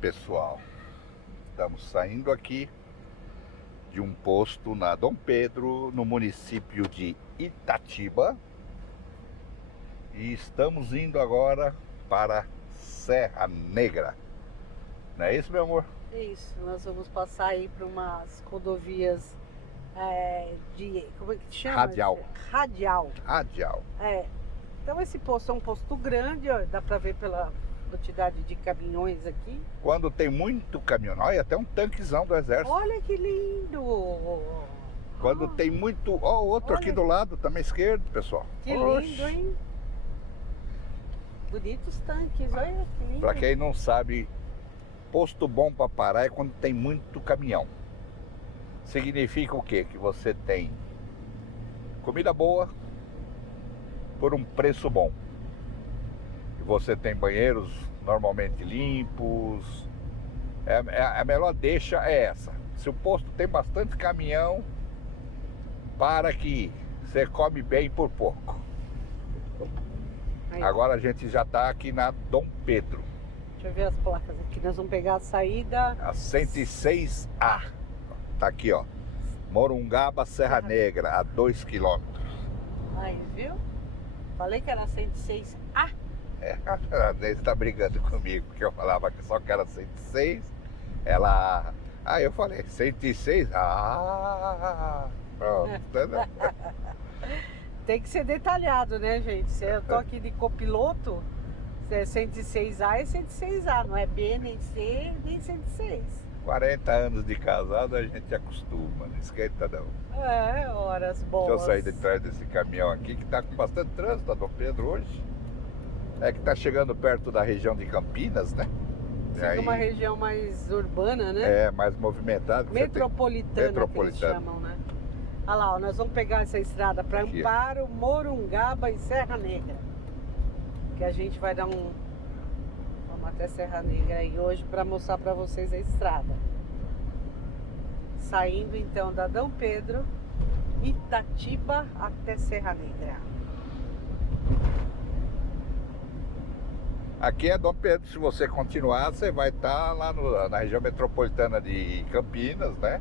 pessoal, estamos saindo aqui de um posto na Dom Pedro, no município de Itatiba, e estamos indo agora para Serra Negra. Não é isso, meu amor? É isso, nós vamos passar aí por umas rodovias como é que chama? Radial. Radial. Então esse posto é um posto grande, ó, dá pra ver pela quantidade de caminhões aqui. Quando tem muito caminhão, olha, até um tanquezão do exército. Olha que lindo! Quando tem muito... Ó, outro olha aqui do lado, também esquerdo, pessoal. Que Oxe. lindo, hein? Bonitos tanques, olha que lindo. Pra quem não sabe, posto bom para parar é quando tem muito caminhão. Significa o quê? Que você tem comida boa por um preço bom. E você tem banheiros normalmente limpos. A melhor deixa é essa. Se o posto tem bastante caminhão, para que você come bem por pouco. Aí. Agora a gente já está aqui na Dom Pedro. Deixa eu ver as placas aqui. Nós vamos pegar a saída. A 106A. Tá aqui, ó. Morungaba, Serra Negra, a 2 km. Aí, viu? Falei que era 106A. A Deise tá brigando comigo, porque eu falava que só que era 106. Ela... Aí eu falei, 106? Pronto, entendeu? Tem que ser detalhado, né, gente? Se eu tô aqui de copiloto, se é 106A, é 106A, não é B, nem C, nem 106. 40 anos de casado a gente acostuma, não esquenta não. Horas boas. Deixa eu sair de trás desse caminhão aqui, que tá com bastante trânsito, a Dom Pedro hoje. É que tá chegando perto da região de Campinas, né? Fica uma região mais urbana, né? É, mais movimentada. Metropolitana, Metropolitana. que eles chamam, né? Olha lá, ó, nós vamos pegar essa estrada para Amparo, Morungaba e Serra Negra. Que a gente vai dar um... Vamos até Serra Negra aí hoje para mostrar para vocês a estrada. Saindo então da Dom Pedro, Itatiba até Serra Negra. Aqui é Dom Pedro, se você continuar, você vai estar lá na região metropolitana de Campinas, né?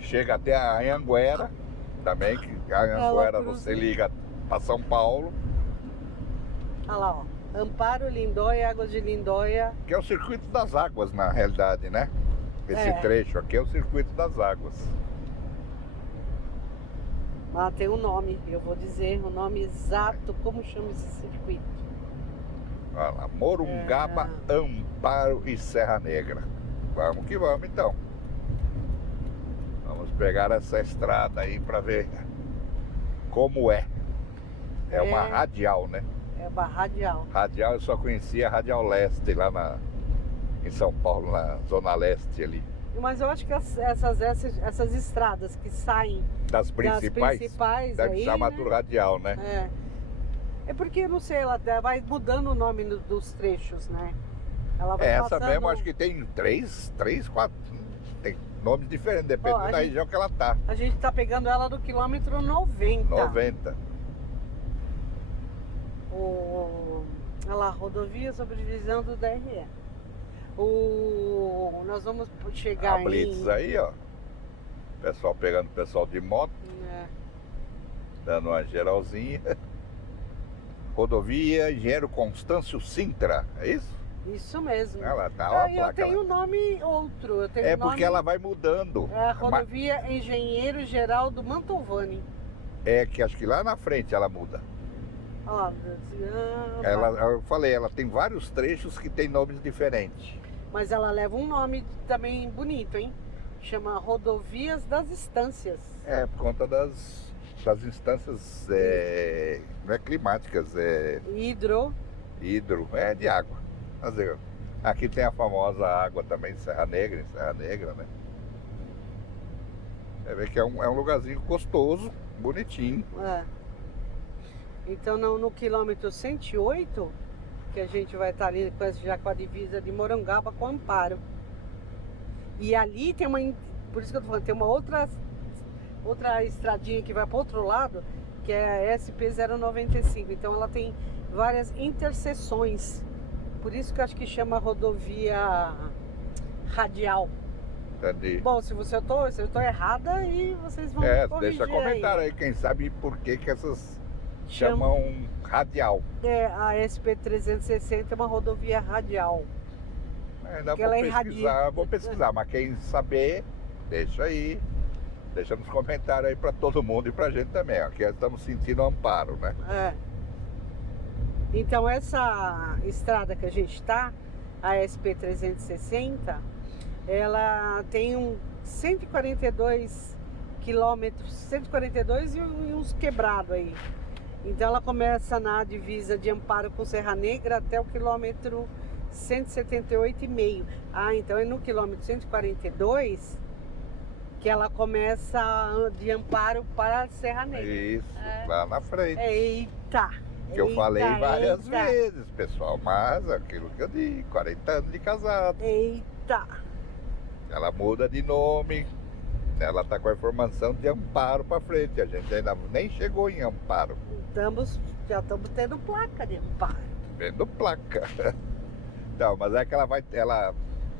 Chega até a Anhanguera, também, que a Anhanguera você liga para São Paulo. Olha lá, ó. Amparo, Lindóia, Águas de Lindóia. Que é o circuito das águas, na realidade, né? Esse trecho aqui é o circuito das águas. Ah, tem um nome, eu vou dizer o nome exato, como chama esse circuito. Olha lá, Morungaba, Amparo e Serra Negra. Vamos que vamos, então. Vamos pegar essa estrada aí para ver como é. É uma radial, né? É uma radial. Radial, eu só conhecia a Radial Leste, lá em São Paulo, na Zona Leste ali. Mas eu acho que essas estradas que saem das principais deve aí, chamar né? do radial, né? É porque, não sei, ela vai mudando o nome dos trechos, né? Ela vai essa passando... mesmo, acho que tem 3, 4, tem nomes diferentes, dependendo da região que ela tá. A gente tá pegando ela do quilômetro 90. 90. Olha lá, rodovia sobre divisão do DRE. Nós vamos chegar a Blitz aí, ó. Pessoal pegando o pessoal de moto. Dando uma geralzinha. Rodovia Engenheiro Constâncio Sintra, é isso? Isso mesmo. Ela tá lá a placa. Eu tenho nome outro. Eu tenho porque ela vai mudando. É a rodovia Engenheiro Geraldo Mantovani. É que acho que lá na frente ela muda. Olha lá. Eu falei, ela tem vários trechos que tem nomes diferentes. Mas ela leva um nome também bonito, hein? Chama Rodovias das Estâncias. Por conta das instâncias não é climáticas, Hidro, de água. Aqui tem a famosa água também de Serra Negra, né? Você vê que é um lugarzinho gostoso, bonitinho. Então no quilômetro 108, que a gente vai estar ali já com a divisa de Morungaba com Amparo. E ali tem por isso que eu tô falando, tem uma outra estradinha que vai para o outro lado, que é a SP-095. Então ela tem várias interseções por isso que eu acho que chama rodovia radial. Entendi. Bom, se eu tô errada, aí vocês vão me corrigir deixa comentário aí, quem sabe por que essas Chama- chamam radial. A SP-360 é uma rodovia radial. Ainda Porque ela irradia. vou pesquisar, mas quem saber, deixa aí. Deixa nos comentários aí pra todo mundo e pra gente também. Aqui estamos sentindo amparo, né? É. Então essa estrada que a gente tá, a SP-360, ela tem 142 quilômetros, 142 e uns quebrados aí. Então ela começa na divisa de Amparo com Serra Negra até o quilômetro 178,5. Ah, então é no quilômetro 142 que ela começa de Amparo para Serra Negra. Isso, lá na frente. Eita! Que eu falei várias eita. vezes, pessoal. Mas aquilo que eu digo, 40 anos de casado. Eita! Ela muda de nome. Ela tá com a informação de Amparo pra frente. A gente ainda nem chegou em Amparo. Já estamos tendo placa de Amparo. Vendo placa. Não, mas é que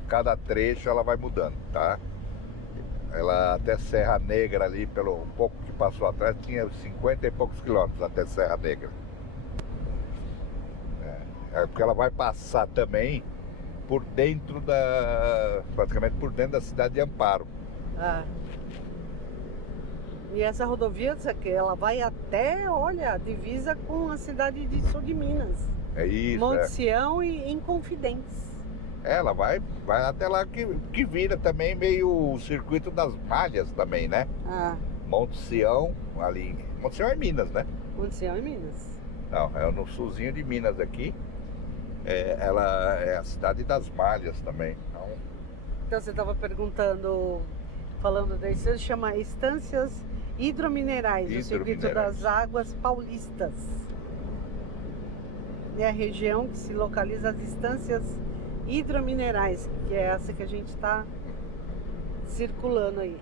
cada trecho ela vai mudando, tá? Ela até Serra Negra ali, pelo um pouco que passou atrás, tinha 50 e poucos quilômetros até Serra Negra. É porque ela vai passar também por dentro praticamente por dentro da cidade de Amparo. Ah. E essa rodovia, ela vai até, olha, a divisa com a cidade de Sul de Minas. É isso, Monte Sião e Inconfidentes. Ela vai até lá que vira também meio o circuito das malhas também, né? Ah, Monte Sião, ali. Monte Sião é Minas, né? Monte Sião e Minas. Não, é no sulzinho de Minas aqui. Ela é a cidade das malhas também. Então você estava perguntando, falando da estância, chama Estâncias Hidrominerais, do Circuito das Águas Paulistas. É a região que se localiza as estâncias hidrominerais, que é essa que a gente está circulando aí.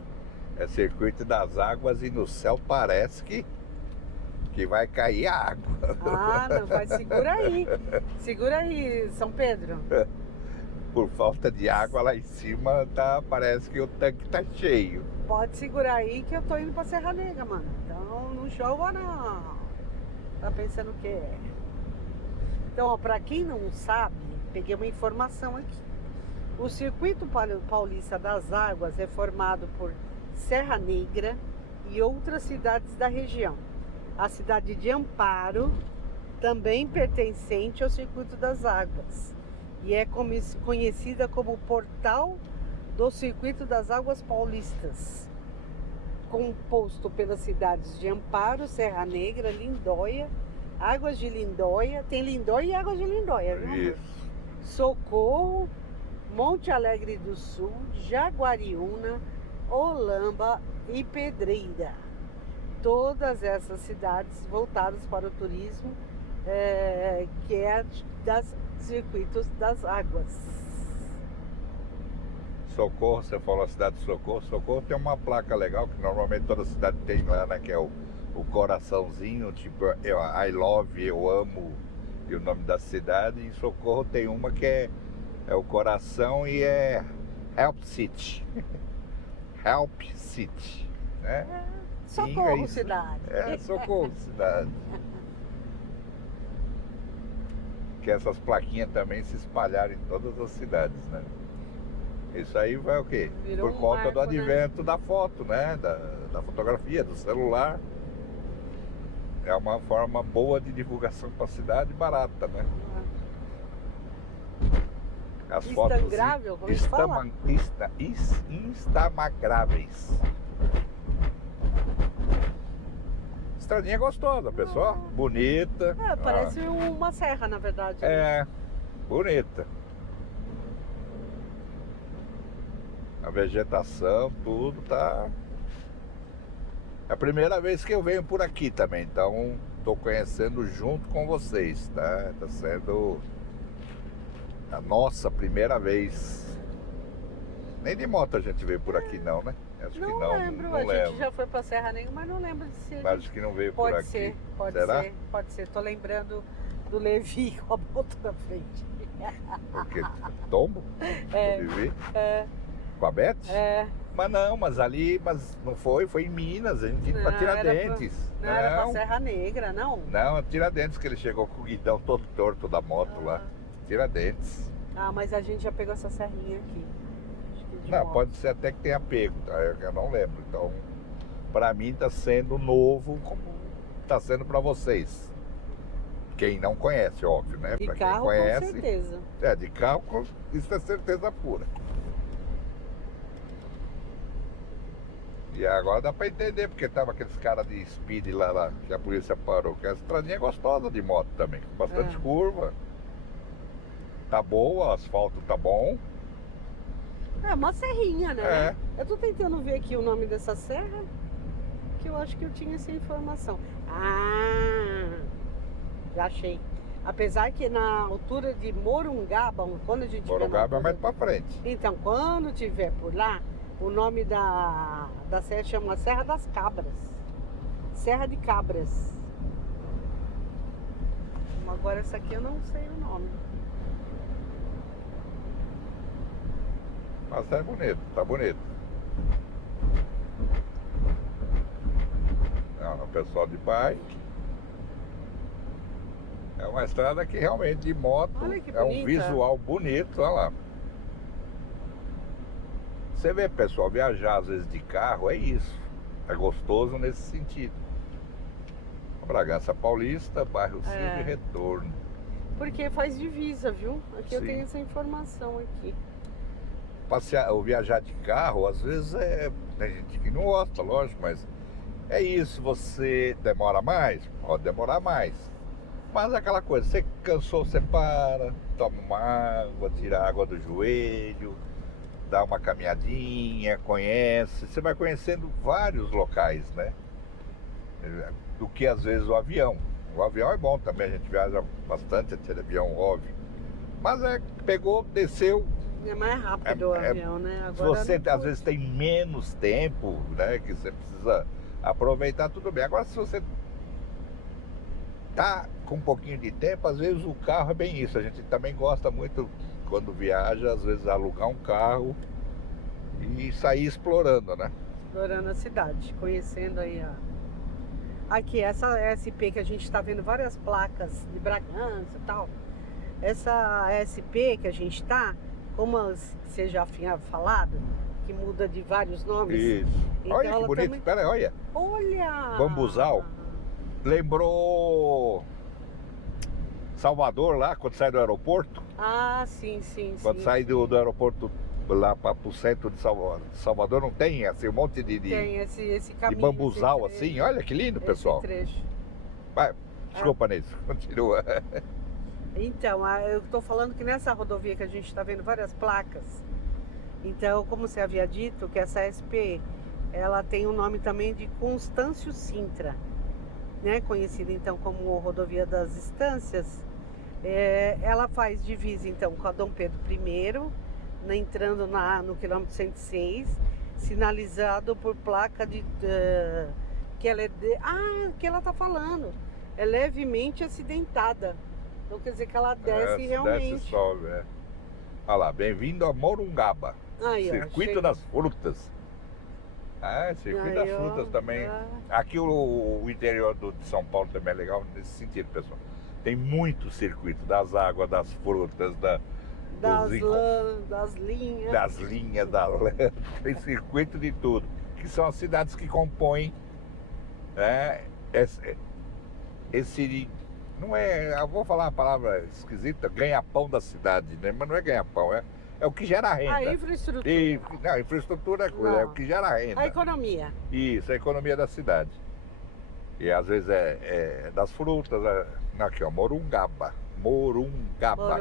É circuito das águas e no céu parece que vai cair a água. Ah, não, vai, segura aí. Segura aí, São Pedro. Por falta de água lá em cima, parece que o tanque tá cheio. Pode segurar aí que eu tô indo pra Serra Negra, mano. Então não chova não. Tá pensando o quê? Então, ó, pra quem não sabe, peguei uma informação aqui. O Circuito Paulista das Águas é formado por Serra Negra e outras cidades da região. A cidade de Amparo, também pertencente ao Circuito das Águas, e é conhecida como Portal do Circuito das Águas Paulistas, composto pelas cidades de Amparo, Serra Negra, Lindóia, Águas de Lindóia, tem Lindóia e Águas de Lindóia, viu? Isso. Socorro, Monte Alegre do Sul, Jaguariúna, Olamba e Pedreira. Todas essas cidades voltadas para o turismo, que é das circuitos das águas. Socorro, você falou a cidade de Socorro. Socorro tem uma placa legal que normalmente toda cidade tem lá, né? Que é o coraçãozinho, tipo I love, eu amo, e o nome da cidade. E em Socorro tem uma que é o coração e é Help City. Help City, né? Socorro, cidade. Socorro, cidade. Que essas plaquinhas também se espalharam em todas as cidades, né? Isso aí vai o quê? Virou Por conta do marco, né? advento da foto, né? Da fotografia, do celular. É uma forma boa de divulgação para a cidade, barata, né? As fotos Instagrável, como se fala? instagráveis. Estradinha gostosa, pessoal. Bonita. Parece uma serra, na verdade. Né? É, bonita. A vegetação, tudo tá. É a primeira vez que eu venho por aqui também, então tô conhecendo junto com vocês, tá? Tá sendo a nossa primeira vez. Nem de moto a gente veio por aqui não, né? Acho Não que não. lembro, não a lembro. gente já foi pra Serra Negra, mas não lembro de ser. Acho que não veio por aqui. Pode Será? ser, pode ser. Tô lembrando do Levi com a moto na frente. Porque tombo, É. eu vivi É, com a Beth. é. Mas não, mas não foi em Minas, a gente ia pra Não, Tiradentes. Não, era pra Serra Negra, não? Não, Tiradentes, que ele chegou com o guidão todo torto da moto lá. Tiradentes. Ah, mas a gente já pegou essa serrinha aqui. Acho que de Não, moto. pode ser até que tenha pego, tá? Eu não lembro. Então, pra mim tá sendo novo, como tá sendo pra vocês. Quem não conhece, óbvio, né? De Pra quem carro, conhece. com certeza. De carro, isso é certeza pura. E agora dá pra entender, porque tava aqueles caras de speed lá, que a polícia parou. Que essa estradinha é gostosa de moto também, com bastante curva. Tá boa, o asfalto tá bom. É uma serrinha, né? É. Eu tô tentando ver aqui o nome dessa serra, que eu acho que eu tinha essa informação. Ah, já achei. Apesar que na altura de Morungaba, quando a gente Morungaba é mais pra frente. Então, quando tiver por lá, o nome da serra chama Serra das Cabras. Serra de Cabras. Agora essa aqui eu não sei o nome. Mas é bonito, tá bonito. O pessoal de bike. É uma estrada que realmente de moto Olha que é um bonita. visual bonito, olha lá. Você vê, pessoal, viajar às vezes de carro é isso. É gostoso nesse sentido. Bragança Paulista, bairro Silva e Retorno. Porque faz divisa, viu? Aqui eu Sim. tenho essa informação aqui. Passear ou viajar de carro, às vezes tem gente que não gosta, lógico, mas é isso, você demora mais? Pode demorar mais. Mas é aquela coisa, você cansou, você para, toma uma água, tira a água do joelho, dá uma caminhadinha, conhece, você vai conhecendo vários locais, né? Do que às vezes o avião. O avião é bom também, a gente viaja bastante de avião, óbvio. Mas pegou, desceu. É mais rápido o avião, né? Se Agora você não às vezes tem menos tempo, né? Que você precisa aproveitar, tudo bem. Agora se você tá com um pouquinho de tempo, às vezes o carro é bem isso. A gente também gosta muito, quando viaja, às vezes alugar um carro e sair explorando, né? explorando a cidade, conhecendo aí a... Aqui, essa SP que a gente tá vendo várias placas de Bragança e tal. Essa SP que a gente tá, como você já tinha falado, que muda de vários nomes. Isso. Então Olha que ela bonito, também- espera aí, olha. Olha! Bambuzal. Lembrou Salvador lá, quando sai do aeroporto? Ah, sim. Quando sai do aeroporto lá para o centro de Salvador, não tem assim, um monte de Tem esse de caminho. bambuzal esse assim? Olha que lindo, esse pessoal. trecho. Vai, desculpa, Neide, continua. Então, eu tô falando que nessa rodovia que a gente tá vendo várias placas. Então, como você havia dito, que essa SP, ela tem o nome também de Constâncio Sintra, né? Conhecida então como Rodovia das Estâncias. Ela faz divisa então com a Dom Pedro I, entrando no quilômetro 106, sinalizado por placa que ela que ela tá falando, é levemente acidentada. Então quer dizer que ela desce realmente. Desce e sobe, Olha lá, bem-vindo a Morungaba, Aí, ó, Circuito chega. das Frutas. Circuito Aí, das ó, Frutas também. Aqui o interior de São Paulo também é legal nesse sentido, pessoal. Tem muito circuito das águas, das frutas, das linhas. das linhas, da lã. Tem circuito de tudo. Que são as cidades que compõem esse. Não é. Eu vou falar uma palavra esquisita, ganha-pão da cidade, né? Mas não é ganha-pão, é o que gera renda. A infraestrutura. Não, infraestrutura é coisa, é o que gera renda. A economia. Isso, a economia da cidade. E às vezes é das frutas. Aqui, ó, Morungaba.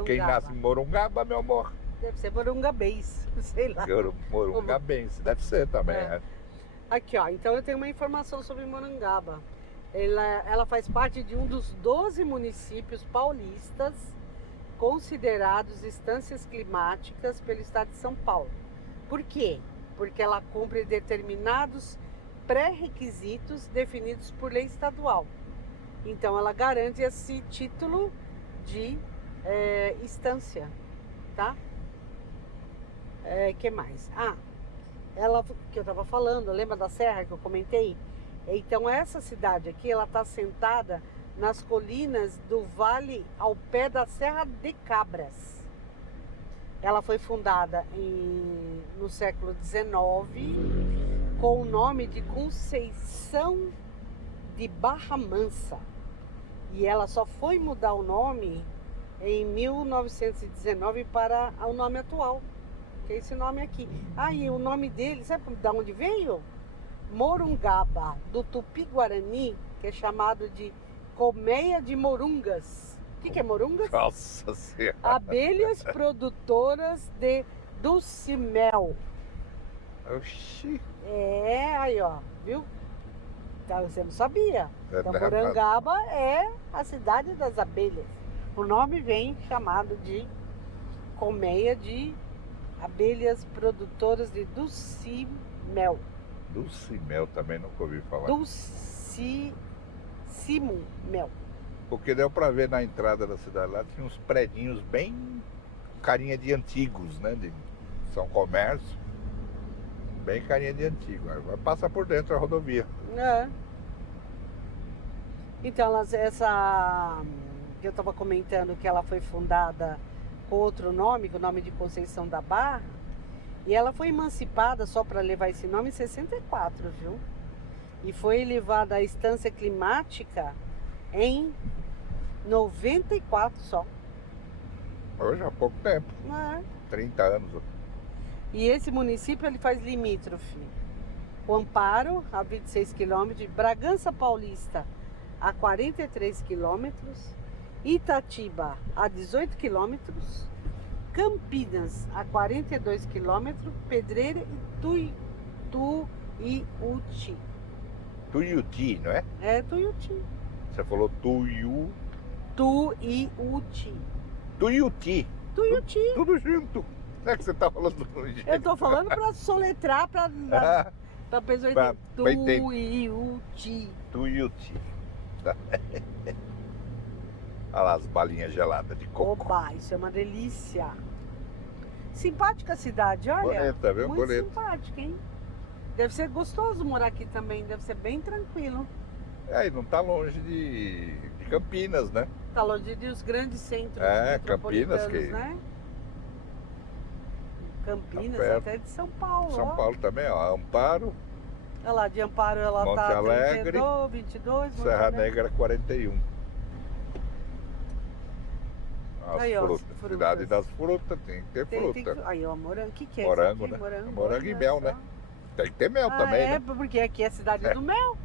Quem nasce em Morungaba, meu amor. Deve ser morungabês, sei lá. Morungabense, deve ser também. Aqui, ó, então eu tenho uma informação sobre Morungaba. Ela faz parte de um dos 12 municípios paulistas considerados estâncias climáticas pelo estado de São Paulo. Por quê? Porque ela cumpre determinados pré-requisitos definidos por lei estadual. Então ela garante esse título de Estância, tá? Que mais? Ela que eu tava falando, lembra da serra que eu comentei? Então essa cidade aqui, ela tá sentada nas colinas do vale ao pé da Serra de Cabras. Ela foi fundada no século XIX com o nome de Conceição de Barra Mansa. E ela só foi mudar o nome em 1919 para o nome atual, que é esse nome aqui. E o nome dele, sabe de onde veio? Morungaba, do Tupi-Guarani, que é chamado de colmeia de morungas. O que é morungas? Nossa Senhora. Abelhas produtoras de dulcimel. Oxi. Aí ó, viu? Você não sabia. Então, Morungaba é a cidade das abelhas. O nome vem chamado de colmeia de abelhas produtoras de dulcimel. Dulcimel também nunca ouvi falar. Dulcimel. Porque deu pra ver na entrada da cidade lá, tinha uns predinhos bem carinha de antigos, né? De São Comércio. Bem carinha de antigo. Vai passar por dentro a rodovia. Então, essa que eu estava comentando que ela foi fundada com outro nome, com o nome de Conceição da Barra, e ela foi emancipada só para levar esse nome em 64, viu? E foi levada à estância climática em 94 só. Hoje há pouco tempo. 30 anos. E esse município ele faz limítrofe. O Amparo, a 26 quilômetros, Bragança Paulista, a 43 quilômetros, Itatiba, a 18 quilômetros, Campinas, a 42 quilômetros, Pedreira e Tuiuti. Tuiuti, não é? É Tuiuti. Você falou Tuiuti. Tuiuti. Tudo junto. Não é que você tá falando do jeito? Eu tô falando pra soletrar, pra pessoa entender. Tuiuti. Tuiuti. Olha lá as balinhas geladas de coco. Oba, isso é uma delícia. Simpática a cidade, olha. Bonita, viu? Muito Bonita. simpática, hein? Deve ser gostoso morar aqui também, deve ser bem tranquilo. E não tá longe de Campinas, né? Tá longe dos grandes centros Campinas, metropolitanos, né? Campinas, Tá até de São Paulo. São Paulo também, ó. Amparo. Olha lá, de Amparo ela Monte tá Alegre, 22, Serra Negra 41. As aí, ó, frutas. Cidade das frutas, tem que ter fruta. Aí, ó, morango. O que é morango, isso aqui? né? Morango e mel, né? Tem que ter mel também, né? Porque aqui é a cidade do mel.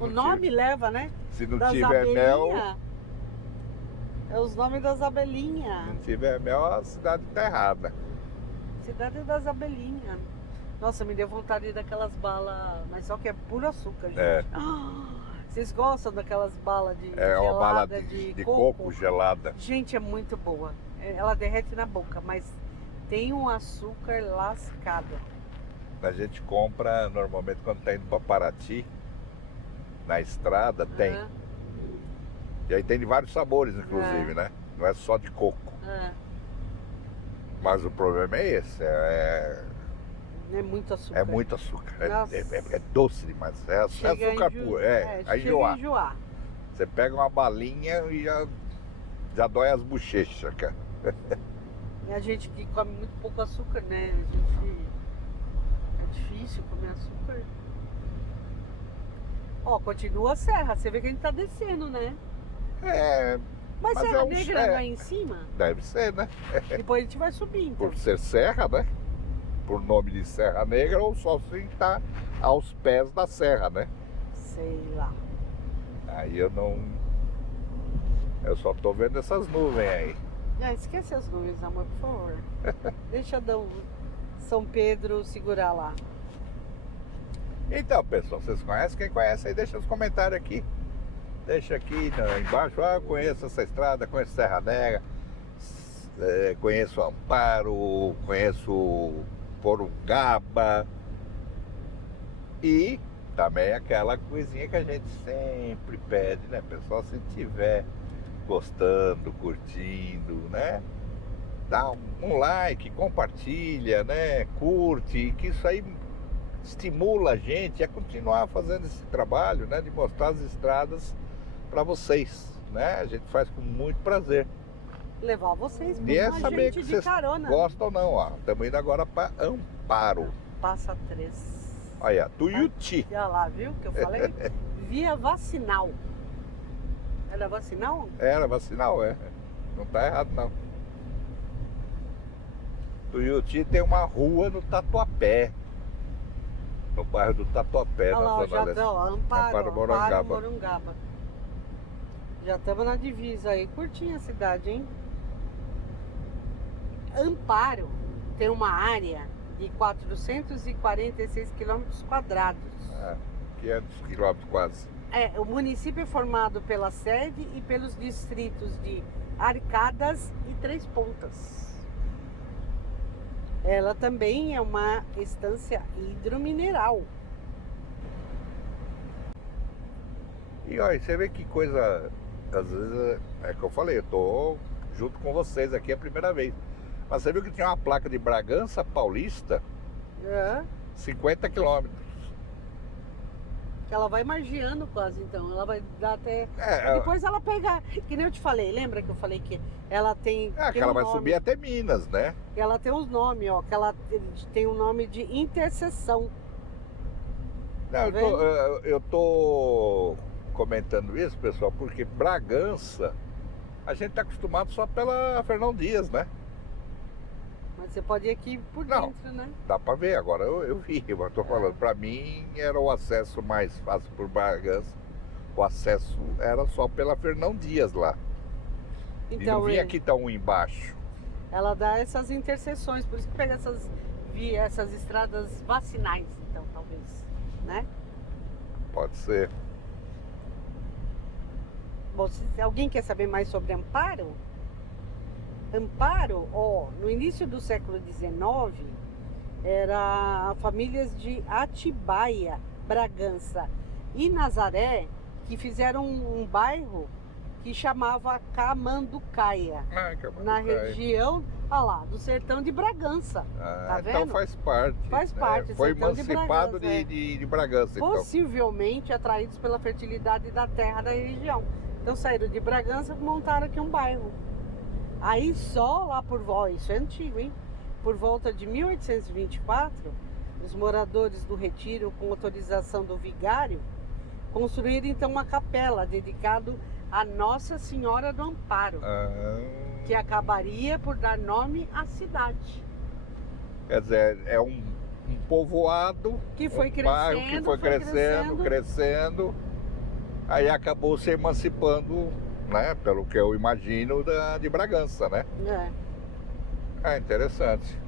O nome leva, né? Se não das tiver mel... É os nomes das abelhinhas. Se não tiver mel, a cidade tá errada. Cidade das abelhinhas. Nossa, me deu vontade daquelas balas, mas só que é puro açúcar, gente. Vocês gostam daquelas balas de uma bala gelada de coco gelada. Gente, é muito boa. Ela derrete na boca, mas tem um açúcar lascado. A gente compra normalmente quando tá indo pra Paraty, na estrada, tem. E aí tem de vários sabores, inclusive, né? Não é só de coco. Mas o problema é esse, é muito açúcar. É muito açúcar. É doce demais. É açúcar puro. É enjoar. Você pega uma balinha e já dói as bochechas, cara. E a gente que come muito pouco açúcar, né? É difícil comer açúcar. Ó, continua a serra. Você vê que a gente tá descendo, né? Mas Serra Negra não é em cima? Deve ser, né? Depois a gente vai subir, então. Por ser serra, né? Por nome de Serra Negra, ou só se tá aos pés da serra, né? Sei lá. Aí eu só tô vendo essas nuvens aí. Esquece as nuvens, amor, por favor. Deixa São Pedro segurar lá. Então, pessoal, vocês conhecem? Quem conhece aí, deixa os comentários aqui. Deixa aqui embaixo. Conheço essa estrada, conheço Serra Negra, conheço Amparo, conheço Morungaba. E também aquela coisinha que a gente sempre pede, né, pessoal? Se tiver gostando, curtindo, né? Dá um like, compartilha, né? Curte, que isso aí estimula a gente a continuar fazendo esse trabalho, né? De mostrar as estradas para vocês, né? A gente faz com muito prazer. Levar vocês E é com a saber gente que de vocês carona. gostam ou não, ó. Estamos indo agora para Amparo. Passa 3. Olha, Tuiuti. Olha lá, viu que eu falei? Via vacinal. Era vacinal? Era vacinal, é. Não tá errado, não. Tuiuti tem uma rua no Tatuapé. No bairro do Tatuapé, Olha na lá, Zona já Leste. tá, ó, Amparo, Morongaba. Morongaba. Já estamos na divisa aí. Curtinha a cidade, hein? Amparo tem uma área de 446 quilômetros quadrados. 500 quilômetros quase. O município é formado pela sede e pelos distritos de Arcadas e Três Pontas. Ela também é uma estância hidromineral. E olha, você vê que coisa, às vezes, é que eu falei, eu tô junto com vocês aqui a primeira vez. Mas você viu que tinha uma placa de Bragança Paulista, 50 quilômetros. Ela vai margeando quase, então. Ela vai dar até... É, Depois ela pega... Que nem eu te falei. Lembra que eu falei que ela tem... que ela vai subir até Minas, né? Ela tem uns nomes, ó. Que ela tem um nome de interseção. Não, Tá eu tô comentando isso, pessoal, porque Bragança, a gente tá acostumado só pela Fernão Dias, né? Mas você pode ir aqui por Não. dentro, né? Dá pra ver, agora eu vi, mas tô falando, pra mim era o acesso mais fácil por Bragança. O acesso era só pela Fernão Dias lá. E não vinha aqui tão embaixo. Ela dá essas interseções, por isso que pega essas estradas vacinais, então, talvez, né? Pode ser. Bom, se alguém quer saber mais sobre Amparo, no início do século XIX, era famílias de Atibaia, Bragança e Nazaré que fizeram um bairro que chamava Camanducaia, na região, do sertão de Bragança. Tá vendo? Então faz parte. Faz parte. Foi sertão emancipado de Bragança, então. Possivelmente atraídos pela fertilidade da terra da região. Então saíram de Bragança e montaram aqui um bairro. Aí só lá isso é antigo, hein? Por volta de 1824, os moradores do Retiro, com autorização do vigário, construíram então uma capela dedicada a Nossa Senhora do Amparo, que acabaria por dar nome à cidade. Quer dizer, é um povoado que foi crescendo, aí acabou se emancipando, né? Pelo que eu imagino, de Bragança, né? É interessante.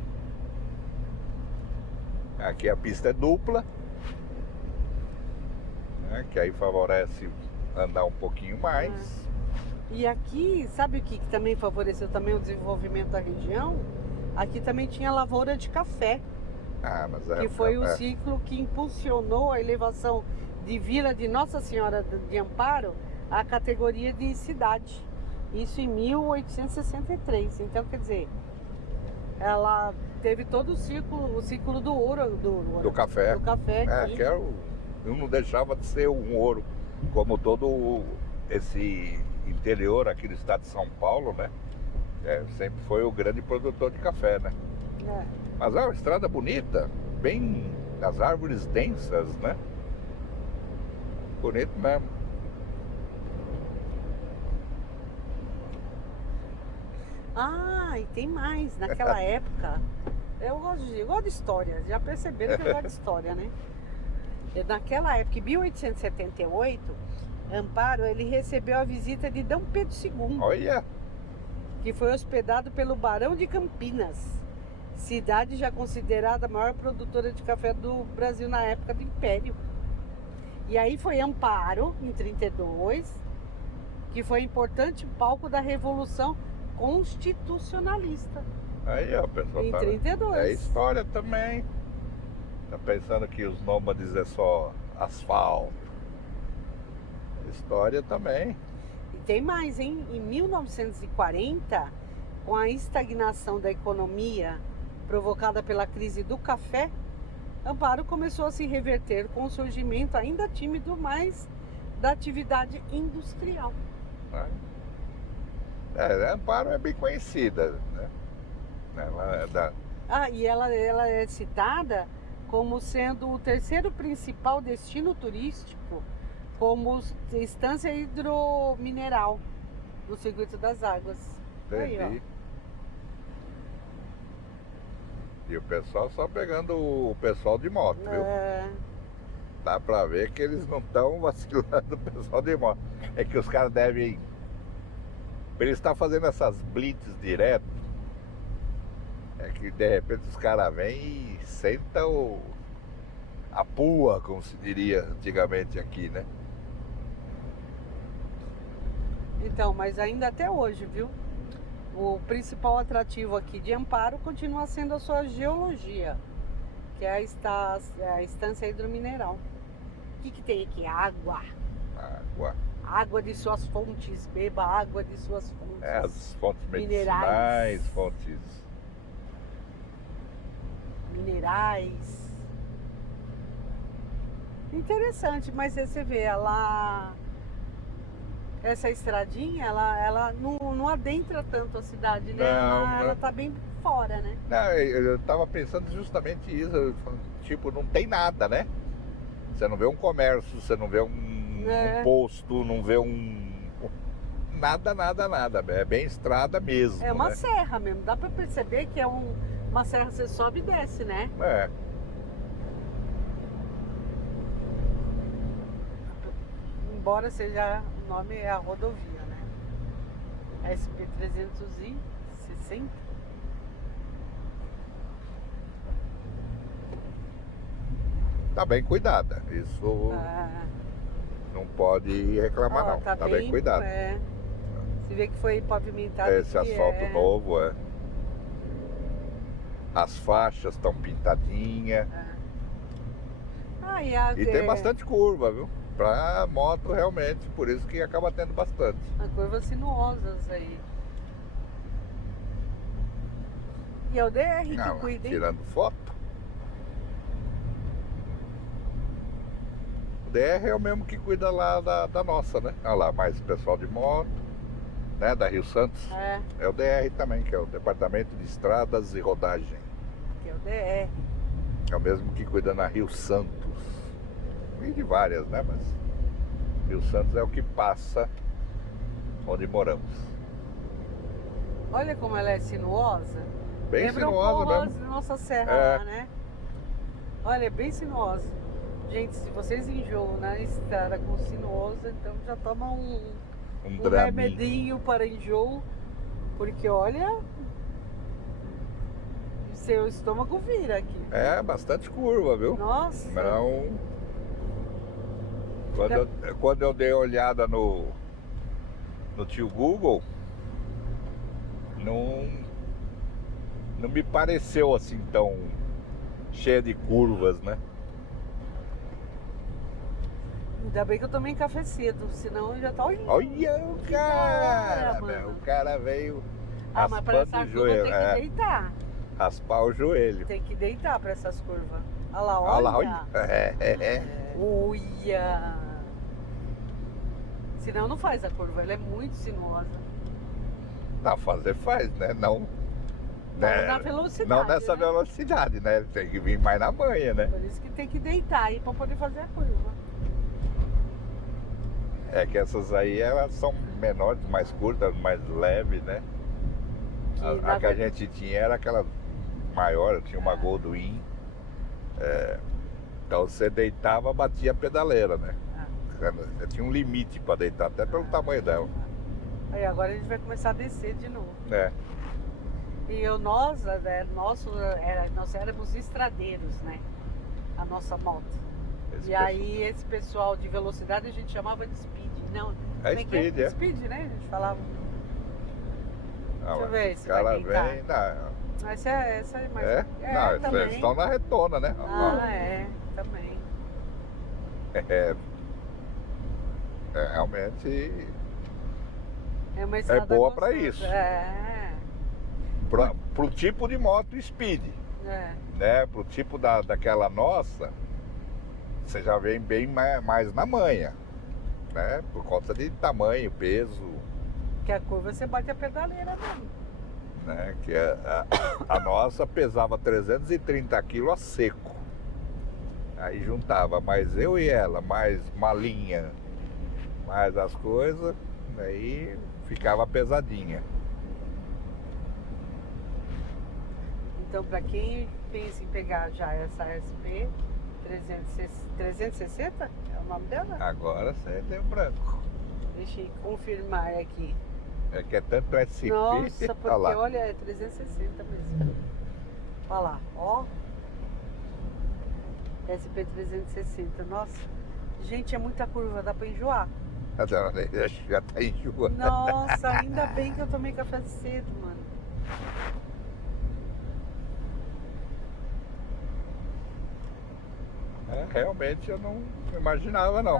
Aqui a pista é dupla, né? Que aí favorece andar um pouquinho mais. E aqui, sabe o que também favoreceu também o desenvolvimento da região? Aqui também tinha lavoura de café. Que foi o ciclo que impulsionou a elevação de Vila de Nossa Senhora de Amparo à categoria de cidade. Isso em 1863. Então, quer dizer, ela teve todo o ciclo do ouro. Do café. Do café. Não deixava de ser um ouro, como todo esse interior aqui do estado de São Paulo, né? Sempre foi o grande produtor de café, né? Mas é uma estrada bonita, bem as árvores densas, né? Bonito mesmo. E tem mais. Naquela época, eu gosto de história. Já perceberam que eu gosto de história, né? Naquela época, em 1878, Amparo, ele recebeu a visita de D. Pedro II. Olha! Que foi hospedado pelo Barão de Campinas, cidade já considerada a maior produtora de café do Brasil na época do Império. E aí foi Amparo, em 32, que foi importante palco da Revolução Constitucionalista. Aí, ó, pessoal. Em 32. É história também. Tá pensando que os nômades é só asfalto. História também. tem mais, hein? Em 1940, com a estagnação da economia provocada pela crise do café, Amparo começou a se reverter com o surgimento ainda tímido, mas da atividade industrial. Amparo é bem conhecida, né? Ela é da... E ela é citada como sendo o terceiro principal destino turístico, como estância hidromineral no Circuito das Águas. Entendi. Aí, e o pessoal só pegando o pessoal de moto, viu? Dá pra ver que eles não estão vacilando o pessoal de moto. É que os caras devem... Pra eles estar fazendo essas blitz direto, é que de repente os caras vêm e sentam a pua, como se diria antigamente aqui, né? Então, mas ainda até hoje, viu? O principal atrativo aqui de Amparo continua sendo a sua geologia, que é a estância hidromineral. O que tem aqui? Água. Água. Água de suas fontes, beba água de suas fontes. As fontes medicinais, fontes... minerais. Interessante, mas você vê, essa estradinha, ela não adentra tanto a cidade, né? Ela tá bem fora, né? Não, eu tava pensando justamente isso, tipo, não tem nada, né? Você não vê um comércio, você não vê um posto, não vê nada. É bem estrada mesmo. É uma né? serra mesmo, dá pra perceber que é uma serra, você sobe e desce, né? Embora seja, o nome é a rodovia, né? SP-360. Tá bem cuidada, isso não pode reclamar não, tá bem cuidado. Você vê que foi pavimentado. Esse asfalto novo, As faixas estão pintadinhas. E tem bastante curva, viu? Pra moto realmente, por isso que acaba tendo bastante. As curvas sinuosas aí. E é o DR que cuida, hein? Tirando foto. O DR é o mesmo que cuida lá da nossa, né? Olha lá, mais pessoal de moto, né? Da Rio Santos. É o DR também, que é o Departamento de Estradas e Rodagem. Que é o DR. É o mesmo que cuida na Rio Santos. E de várias, né? Mas Rio Santos é o que passa onde moramos. Olha como ela é sinuosa. Bem sinuosa mesmo. Lembra nossa serra lá, né? Olha, é bem sinuosa. Gente, se vocês enjoam na estrada com sinuosa, então já toma um remedinho para enjoo. Porque olha, seu estômago vira aqui. Bastante curva, viu? Nossa. Não... Quando eu dei uma olhada no tio Google, não me pareceu assim tão cheia de curvas, né? Ainda bem que eu tomei café cedo, senão eu já tá olhando. Olha o cara, meu, o cara veio mas para essa curva tem que deitar. Raspar o joelho. Tem que deitar para essas curvas. Olha lá, olha. Olha lá, olha. Uia. Senão não faz a curva, ela é muito sinuosa. Não, fazer faz, né? Não na velocidade. Não nessa né? velocidade, né? Tem que vir mais na manha, né? Por isso que tem que deitar aí para poder fazer a curva. É que essas aí, elas são menores, mais curtas, mais leves, né? A que a gente tinha era aquela maior, tinha uma Goldwing. Então você deitava, batia a pedaleira, né? Tinha um limite para deitar, até pelo tamanho dela. Aí agora a gente vai começar a descer de novo. E nós éramos estradeiros, né? A nossa moto. Aí esse pessoal de velocidade a gente chamava de speed. Não, speed, Speed, né? A gente falava. Deixa eu ver se vai deitar. Vem, não. Essa é mais... não, eles estão na retona, né? Também. Realmente É uma estrada boa pra gostosa. isso. Pro tipo de moto speed, né? Pro tipo daquela nossa, você já vem bem mais na manha, né? Por conta de tamanho, peso, Que a curva você bate a pedaleira mesmo. né? Que a nossa pesava 330 quilos a seco. Aí juntava mais eu e ela, mais malinha, mais as coisas, aí ficava pesadinha. Então, para quem pensa em pegar já essa SP 360, é o nome dela? Agora você tem o branco. Deixa eu confirmar aqui. É que é tanto SP. Nossa, porque olha lá. olha, é 360 mesmo. Olha lá, ó. SP 360, nossa. Gente, é muita curva, dá pra enjoar. Já tá enjoando. Nossa, ainda bem que eu tomei café cedo, mano. Realmente eu não imaginava, não.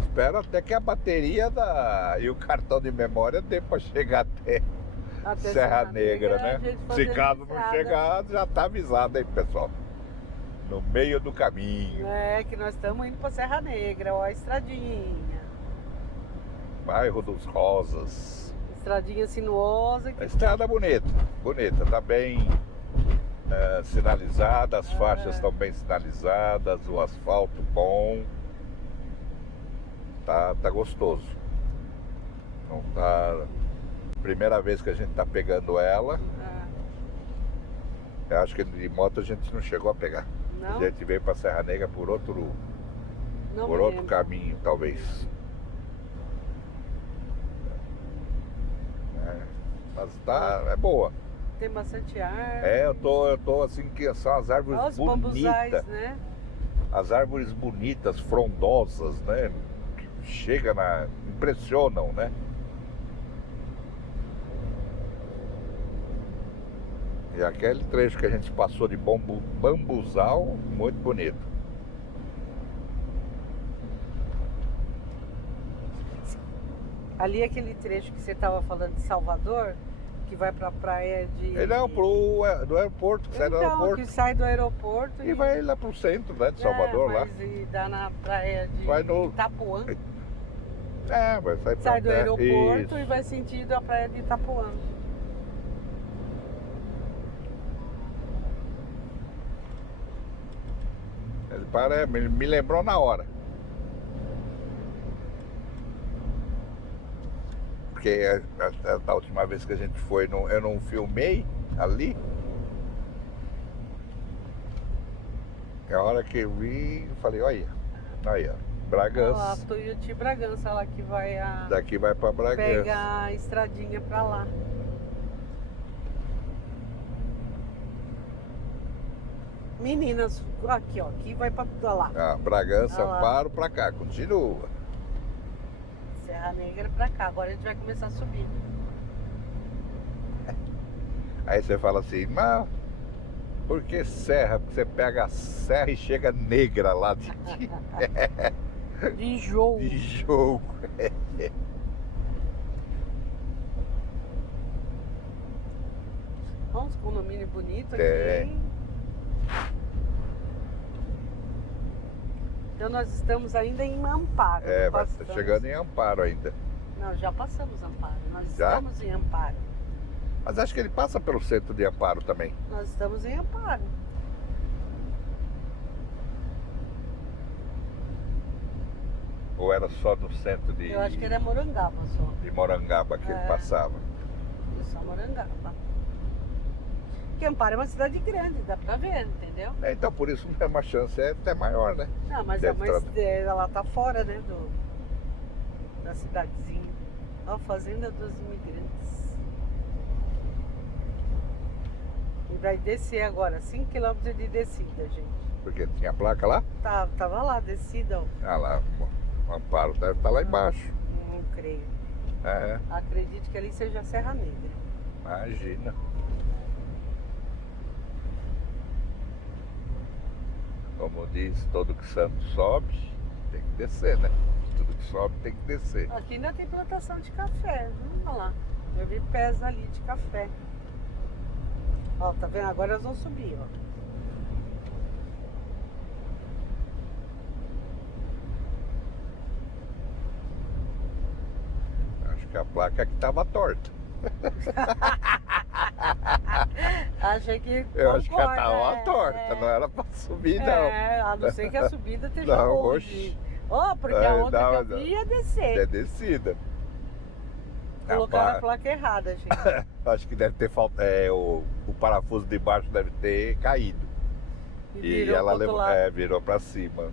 Espero até que a bateria e o cartão de memória dê pra chegar até Serra Negra, né? Se caso não chegar, já tá avisado aí, pessoal. No meio do caminho. É, que nós estamos indo pra Serra Negra, ó, a estradinha. Bairro dos Rosas. Estradinha sinuosa. A estrada bonita, tá bem sinalizada, as faixas estão bem sinalizadas, o asfalto bom. Tá gostoso. Não tá. Primeira vez que a gente tá pegando ela. Eu acho que de moto a gente não chegou a pegar. Não? A gente veio pra Serra Negra por outro caminho, talvez. Mas é boa. Tem bastante árvore. Eu tô assim, que são as árvores bonitas. Né? As árvores bonitas, frondosas, né? Impressionam, né? E aquele trecho que a gente passou de bambuzal, muito bonito. Ali aquele trecho que você estava falando de Salvador, que vai pra praia de... Não, do aeroporto, que sai do aeroporto. Que sai do aeroporto e vai lá pro centro, né, de Salvador, lá. E dá na praia de Itapuã. Vai sair sai do aeroporto e vai sentido a praia de Itapuã. Ele me lembrou na hora. Porque a última vez que a gente foi, eu não filmei ali. A hora que eu vi, falei, olha, aí, ó, Bragança. A Tuiuti Bragança, lá que vai Daqui vai pra Bragança. Pega a estradinha pra lá. Meninas, aqui ó, aqui vai pra lá. Bragança, Amparo pra cá, continua. Serra Negra pra cá, agora a gente vai começar a subir. Aí você fala assim, mas por que serra? Porque você pega a serra e chega negra lá de jogo. De jogo. Olha uns condomínios bonitos aqui. Então nós estamos ainda em Amparo. Mas tá chegando em Amparo ainda. Não, já passamos Amparo. Nós já? Estamos em Amparo. Mas acho que ele passa pelo centro de Amparo também. Nós estamos em Amparo. Ou era só no centro de... Eu acho que era Morangaba só. De Morangaba que ele passava. Só Morangaba. Porque Amparo é uma cidade grande, dá pra ver, entendeu? Então por isso uma chance é até maior, né? Não, mas ela tá fora, né, da cidadezinha. Ó, Fazenda dos Imigrantes. E vai descer agora, 5 km de descida, gente. Porque tinha a placa lá? Tava lá, descida, ó. Lá, o Amparo deve estar lá embaixo. Não creio. É. Acredito que ali seja Serra Negra. Imagina. Como diz, todo que santo sobe, tem que descer, né? Tudo que sobe tem que descer. Aqui ainda tem plantação de café, vamos lá. Eu vi pés ali de café. Ó, tá vendo? Agora elas vão subir, ó. Acho que a placa aqui tava torta. Achei que Eu acho que ela concorda, tava torta, não era pra subir, não. É, a não ser que a subida esteja Não, longe. Ó, porque a É, outra não, que eu vi ia descer. É descida. Colocaram a placa errada, gente. Acho que deve ter faltado. O parafuso de baixo deve ter caído. E E virou ela pro outro lado. virou pra cima.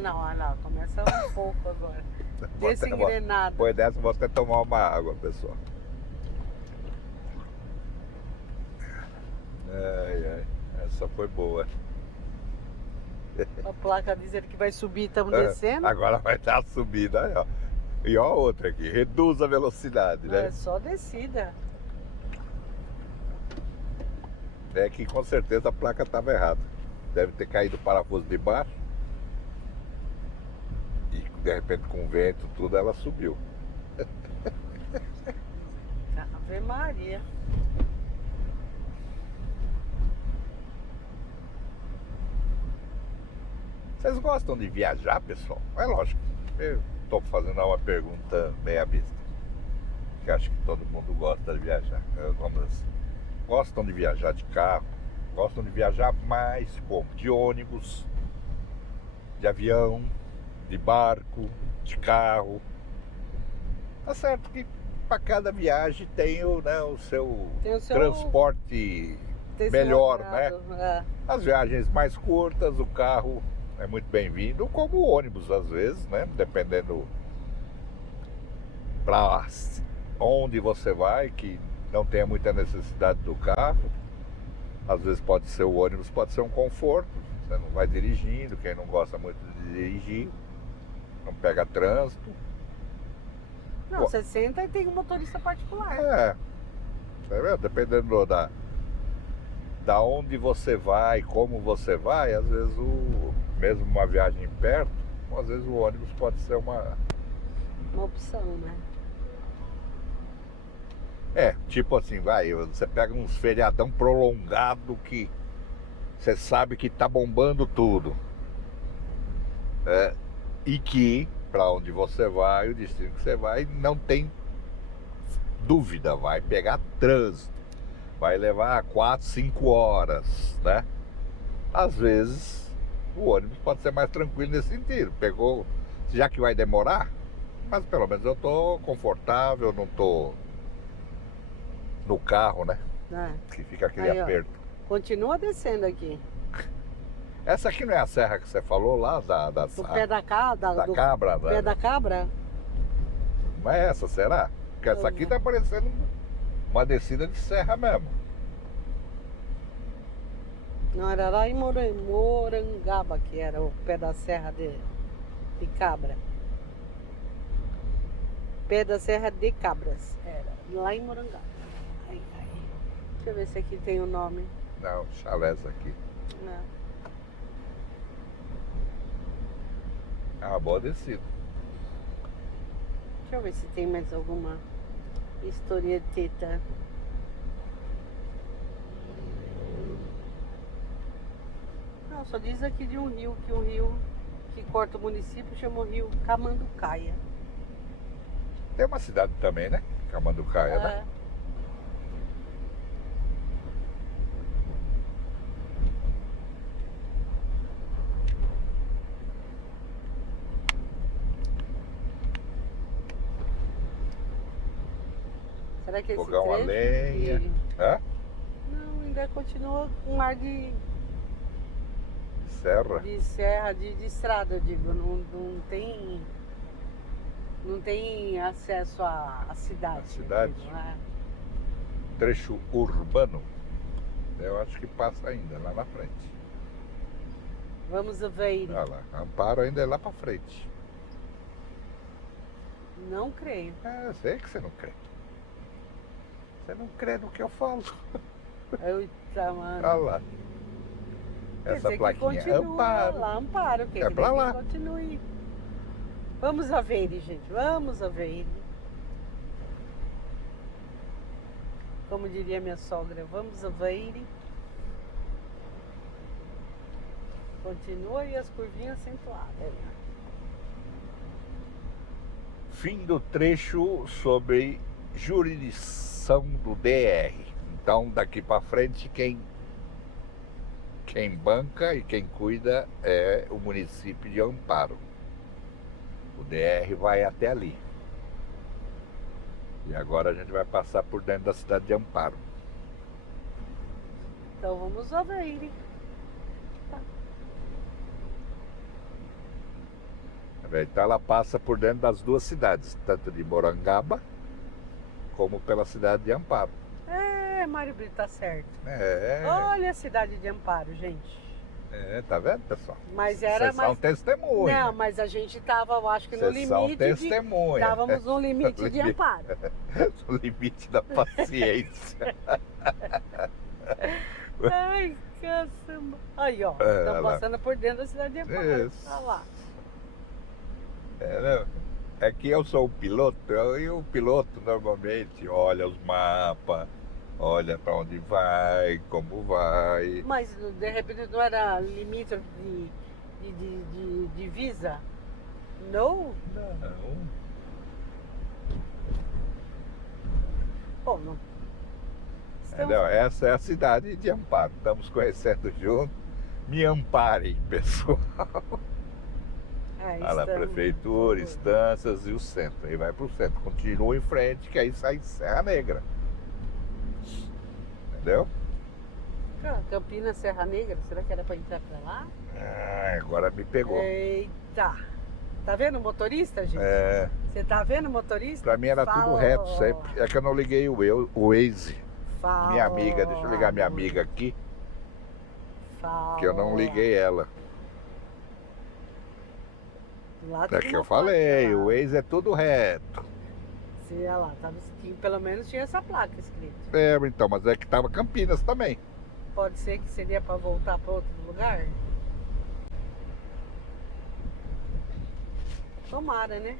Não, olha lá, começa um pouco agora. Desengrenado. Depois dessa, vou até tomar uma água, pessoal. Ai, essa foi boa. A placa dizendo que vai subir, estamos descendo. Agora vai dar a subida, aí, ó. E ó a outra aqui, reduz a velocidade, né? É só descida. É que com certeza a placa estava errada. Deve ter caído o parafuso de baixo. E de repente com o vento tudo ela subiu. Ave Maria. Vocês gostam de viajar, pessoal? É lógico. Eu estou fazendo uma pergunta meia besta. Que acho que todo mundo gosta de viajar. Gostam de viajar de carro? Gostam de viajar mais como? De ônibus, de avião, de barco, de carro. Tá certo que para cada viagem tem o seu transporte melhor, né? É. As viagens mais curtas, o carro é muito bem-vindo, como o ônibus às vezes, né? Dependendo para onde você vai, que não tenha muita necessidade do carro. Às vezes pode ser o ônibus, pode ser um conforto. Você não vai dirigindo, quem não gosta muito de dirigir, não pega trânsito. Não, você senta e tem um motorista particular. Tá vendo? Dependendo da onde você vai, como você vai, às vezes mesmo uma viagem perto, às vezes o ônibus pode ser uma opção, né? Tipo assim, você pega uns feriadão prolongado que você sabe que tá bombando tudo. E que para onde você vai, o destino que você vai, não tem dúvida, vai pegar trânsito. Vai levar 4, 5 horas, né? Às vezes o ônibus pode ser mais tranquilo nesse sentido. Pegou, já que vai demorar, mas pelo menos eu tô confortável, não tô no carro, né? Que fica aquele aí, aperto. Ó, continua descendo aqui. Essa aqui não é a serra que você falou lá do pé da cabra? Da cabra, né? Pé da cabra? Não é essa, será? Porque essa aqui tá parecendo uma descida de serra mesmo. Não, era lá em Morangaba que era o pé da serra de cabra. Pé da serra de cabras. Era lá em Morangaba. Deixa eu ver se aqui tem o nome. Não, chalés aqui. Não. É uma boa descida. Deixa eu ver se tem mais alguma historieteta. Não, só diz aqui de um rio que corta o município, chama o rio Camanducaia. Tem uma cidade também, né? Camanducaia, né? Será que esse Fogão a lenha. Hã? Não, ainda continua um mar de serra. De estrada, eu digo. Não tem acesso à cidade. A cidade? Digo, né? Trecho urbano. Eu acho que passa ainda, lá na frente. Vamos ver. Olha lá, Amparo ainda é lá pra frente. Não creio. Eu sei que você não crê. Você não crê no que eu falo. Eita, mano. Olha lá. Quer Essa dizer que plaquinha. continua Amparo. lá, Amparo. É pra lá. Continue. Vamos a Veire, gente. Vamos a Veire. Como diria minha sogra, vamos a Veire. Continua e as curvinhas acentuadas. Fim do trecho sobre jurisdição do DR. Então, daqui para frente, quem banca e quem cuida é o município de Amparo. O DR vai até ali. E agora a gente vai passar por dentro da cidade de Amparo. Então vamos a Veire. Então ela passa por dentro das duas cidades, tanto de Morangaba como pela cidade de Amparo. Mário Brito tá certo. É. Olha a cidade de Amparo, gente. Tá vendo, pessoal? Mas era Vocês são testemunha. Não, mas a gente tava, eu acho que no Vocês são limite testemunha. Estávamos no limite de Amparo. No limite da paciência. Ai, caçamba. Aí, ó. Estamos passando por dentro da cidade de Amparo. Isso. Olha lá. É que eu sou o piloto, e o piloto normalmente olha os mapas, olha para onde vai, como vai. Mas de repente não era limítrofe de divisa? Não? Não. Bom, não. Entendeu? Essa é a cidade de Amparo. Estamos conhecendo junto. Me amparem, pessoal. Olha lá, prefeitura, instâncias e o centro. Aí vai pro centro. Continua em frente, que aí sai Serra Negra. Entendeu? Campinas, Serra Negra, será que era para entrar para lá? Agora me pegou. Eita! Tá vendo o motorista, gente? Você tá vendo o motorista? Pra mim era tudo reto sempre. É que eu não liguei o Waze. Minha amiga, deixa eu ligar minha amiga aqui. Que eu não liguei ela. É que eu falei, o Waze é tudo reto. Sim, olha lá, pelo menos tinha essa placa escrita. Então, mas é que tava Campinas também. Pode ser que seria para voltar para outro lugar? Tomara, né?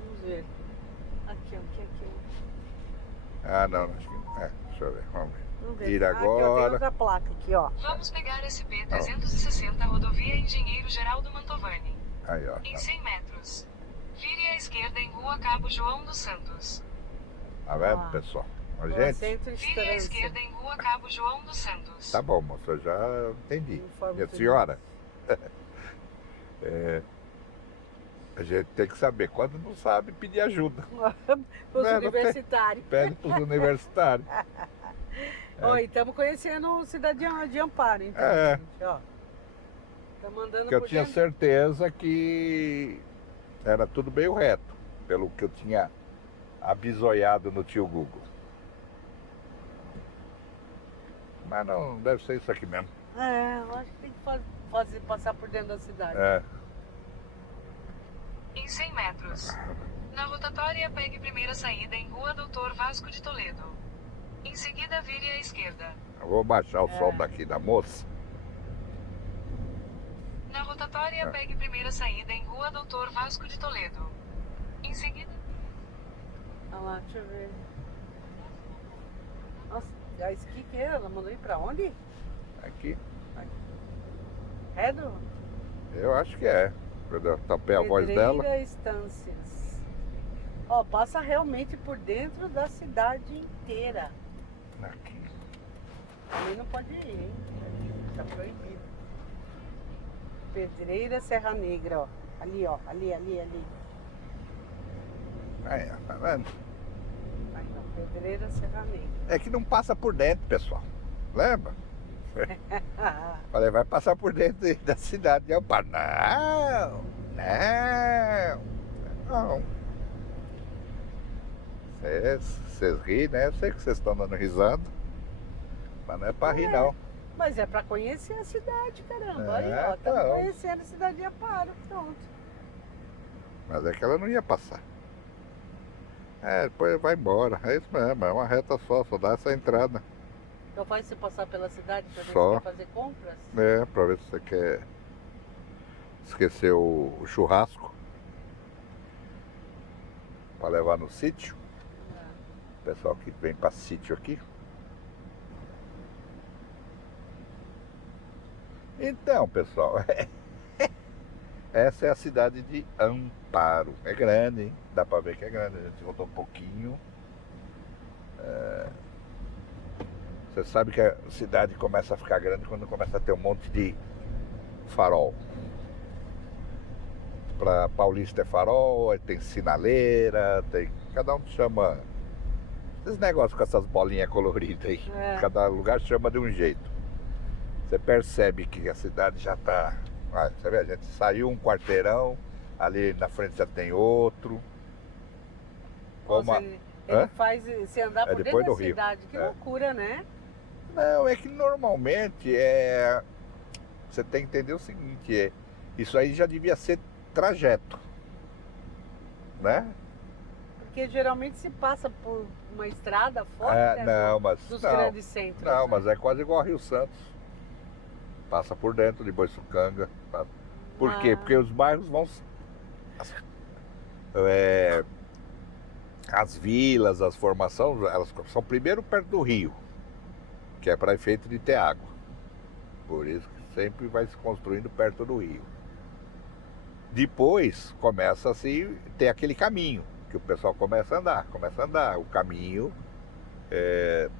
Vamos ver. Aqui. Não, acho que não. Deixa eu ver, vamos ver. Ir agora. Aqui, tem outra placa aqui, ó. Vamos pegar SP-360, rodovia Engenheiro Geraldo Mantovani. Aí, ó. Em 100 metros. Vire à esquerda em Rua Cabo João dos Santos. Tá vendo, pessoal? A gente? Vire à esquerda em Rua Cabo João dos Santos. Tá bom, moça, eu já entendi. Minha senhora, a gente tem que saber. Quando não sabe, pedir ajuda. Os universitários. Pede pros universitários. Oi, estamos conhecendo a cidade de Amparo, então, gente, ó. Estamos andando Porque eu por tinha dentro. certeza que era tudo meio reto, pelo que eu tinha abisoiado no tio Google. Mas não, deve ser isso aqui mesmo. Eu acho que tem que passar por dentro da cidade. Em 100 metros. Na rotatória, pegue primeira saída em Rua Doutor Vasco de Toledo. Em seguida, vire à esquerda. Eu vou baixar o som daqui da moça. Na rotatória, pegue primeira saída em Rua Doutor Vasco de Toledo. Em seguida... Olha lá, deixa eu ver. Nossa, a esqui que ela mandou ir pra onde? Aqui. Redo? Eu acho que é. Eu tapei a voz dela. Pedreira Estâncias. Ó, passa realmente por dentro da cidade inteira. Aqui. Ali não pode ir, hein? Tá proibido. Pedreira Serra Negra, ó. Ali, ó. Ali. Aí, tá vendo? Aí, ó. Pedreira Serra Negra. É que não passa por dentro, pessoal. Lembra? Falei, vai passar por dentro da cidade de Amparo. Não. Vocês riem, né? Eu sei que vocês estão dando risada. Mas não é pra rir, não. Mas é pra conhecer a cidade, caramba. Aí, ó. Estamos então. conhecendo a cidade de Amparo. Pronto. Mas é que ela não ia passar. Depois vai embora. É isso mesmo, é uma reta só dá essa entrada. Então faz você passar pela cidade para ver se Só. quer fazer compras? Pra ver se você quer esquecer o churrasco pra levar no sítio. O pessoal que vem pra sítio aqui. Então, pessoal, essa é a cidade de Amparo. É grande, hein? Dá pra ver que é grande. A gente rodou um pouquinho. Você sabe que a cidade começa a ficar grande quando começa a ter um monte de farol. Pra Paulista é farol, aí tem sinaleira, tem. Cada um chama. Esses negócios com essas bolinhas coloridas aí. Cada lugar chama de um jeito. Você percebe que a cidade já tá. Você vê, a gente saiu um quarteirão, ali na frente já tem outro. Nossa, ele faz você andar por dentro da cidade. Que loucura, né? Não, é que normalmente você tem que entender o seguinte, isso aí já devia ser trajeto, né? Porque geralmente se passa por uma estrada fora dos grandes centros. Não, mas é quase igual a Rio Santos. Passa por dentro de Boiçucanga. Por quê? Porque os bairros vão... as vilas, as formações, elas são primeiro perto do rio, que é para efeito de ter água. Por isso que sempre vai se construindo perto do rio. Depois começa a se ter aquele caminho, que o pessoal começa a andar. O caminho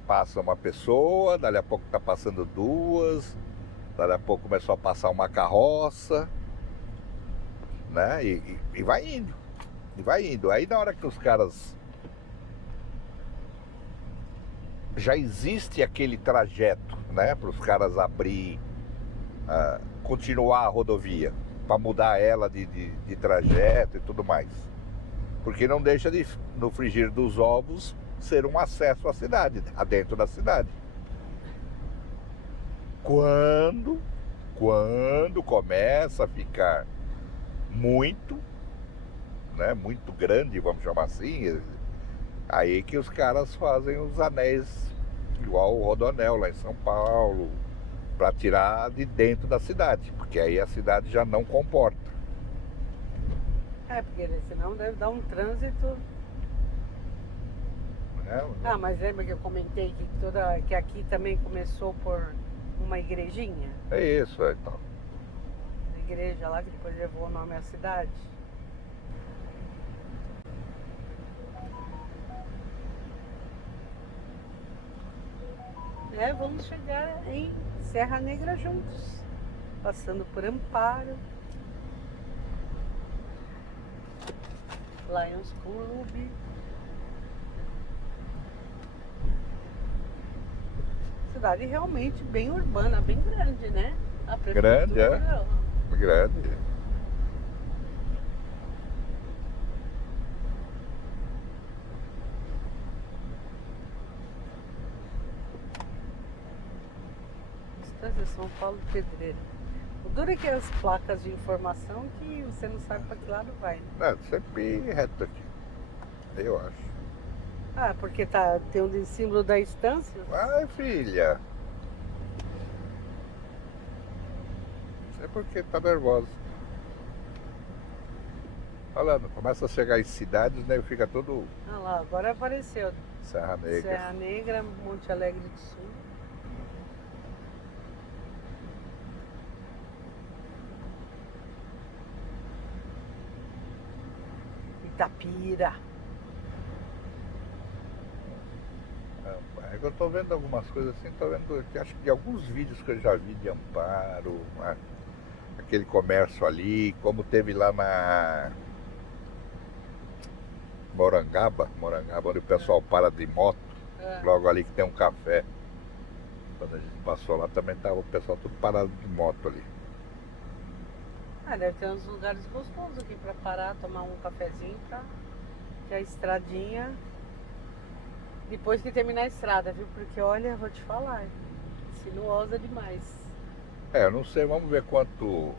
passa uma pessoa, dali a pouco está passando duas, dali a pouco começou a passar uma carroça, né? E vai indo. E vai indo. Aí na hora que os caras... Já existe aquele trajeto, né? Para os caras abrir, continuar a rodovia, para mudar ela de trajeto e tudo mais. Porque não deixa de, no frigir dos ovos, ser um acesso à cidade, adentro da cidade. Quando começa a ficar muito, né, muito grande, vamos chamar assim, aí que os caras fazem os anéis, igual o Rodoanel lá em São Paulo, para tirar de dentro da cidade, porque aí a cidade já não comporta. Porque senão deve dar um trânsito. Mas lembra que eu comentei que aqui também começou por uma igrejinha? É isso, então. A igreja lá que depois levou o nome à cidade. Vamos chegar em Serra Negra juntos, passando por Amparo, Lions Club. Cidade realmente bem urbana, bem grande, né? A prefeitura, grande. Estância São Paulo Pedreira. O duro é que as placas de informação que você não sabe para que lado vai, né? Sempre reto aqui, eu acho. Porque tem um símbolo da estância? Ai, filha. Não sei por que tá nervosa. Falando, começa a chegar em cidades, né? Fica todo... lá, agora apareceu. Serra Negra. Serra Negra, Monte Alegre do Sul. Itapira. Eu tô vendo algumas coisas assim, tô vendo que acho que alguns vídeos que eu já vi de Amparo, aquele comércio ali, como teve lá na Morangaba, onde o pessoal para de moto, logo ali que tem um café. Quando a gente passou lá também tava o pessoal tudo parado de moto ali. Deve ter uns lugares gostosos aqui pra parar, tomar um cafezinho, que a estradinha, depois que terminar a estrada, viu? Porque olha, vou te falar, sinuosa demais. Eu não sei, vamos ver quanto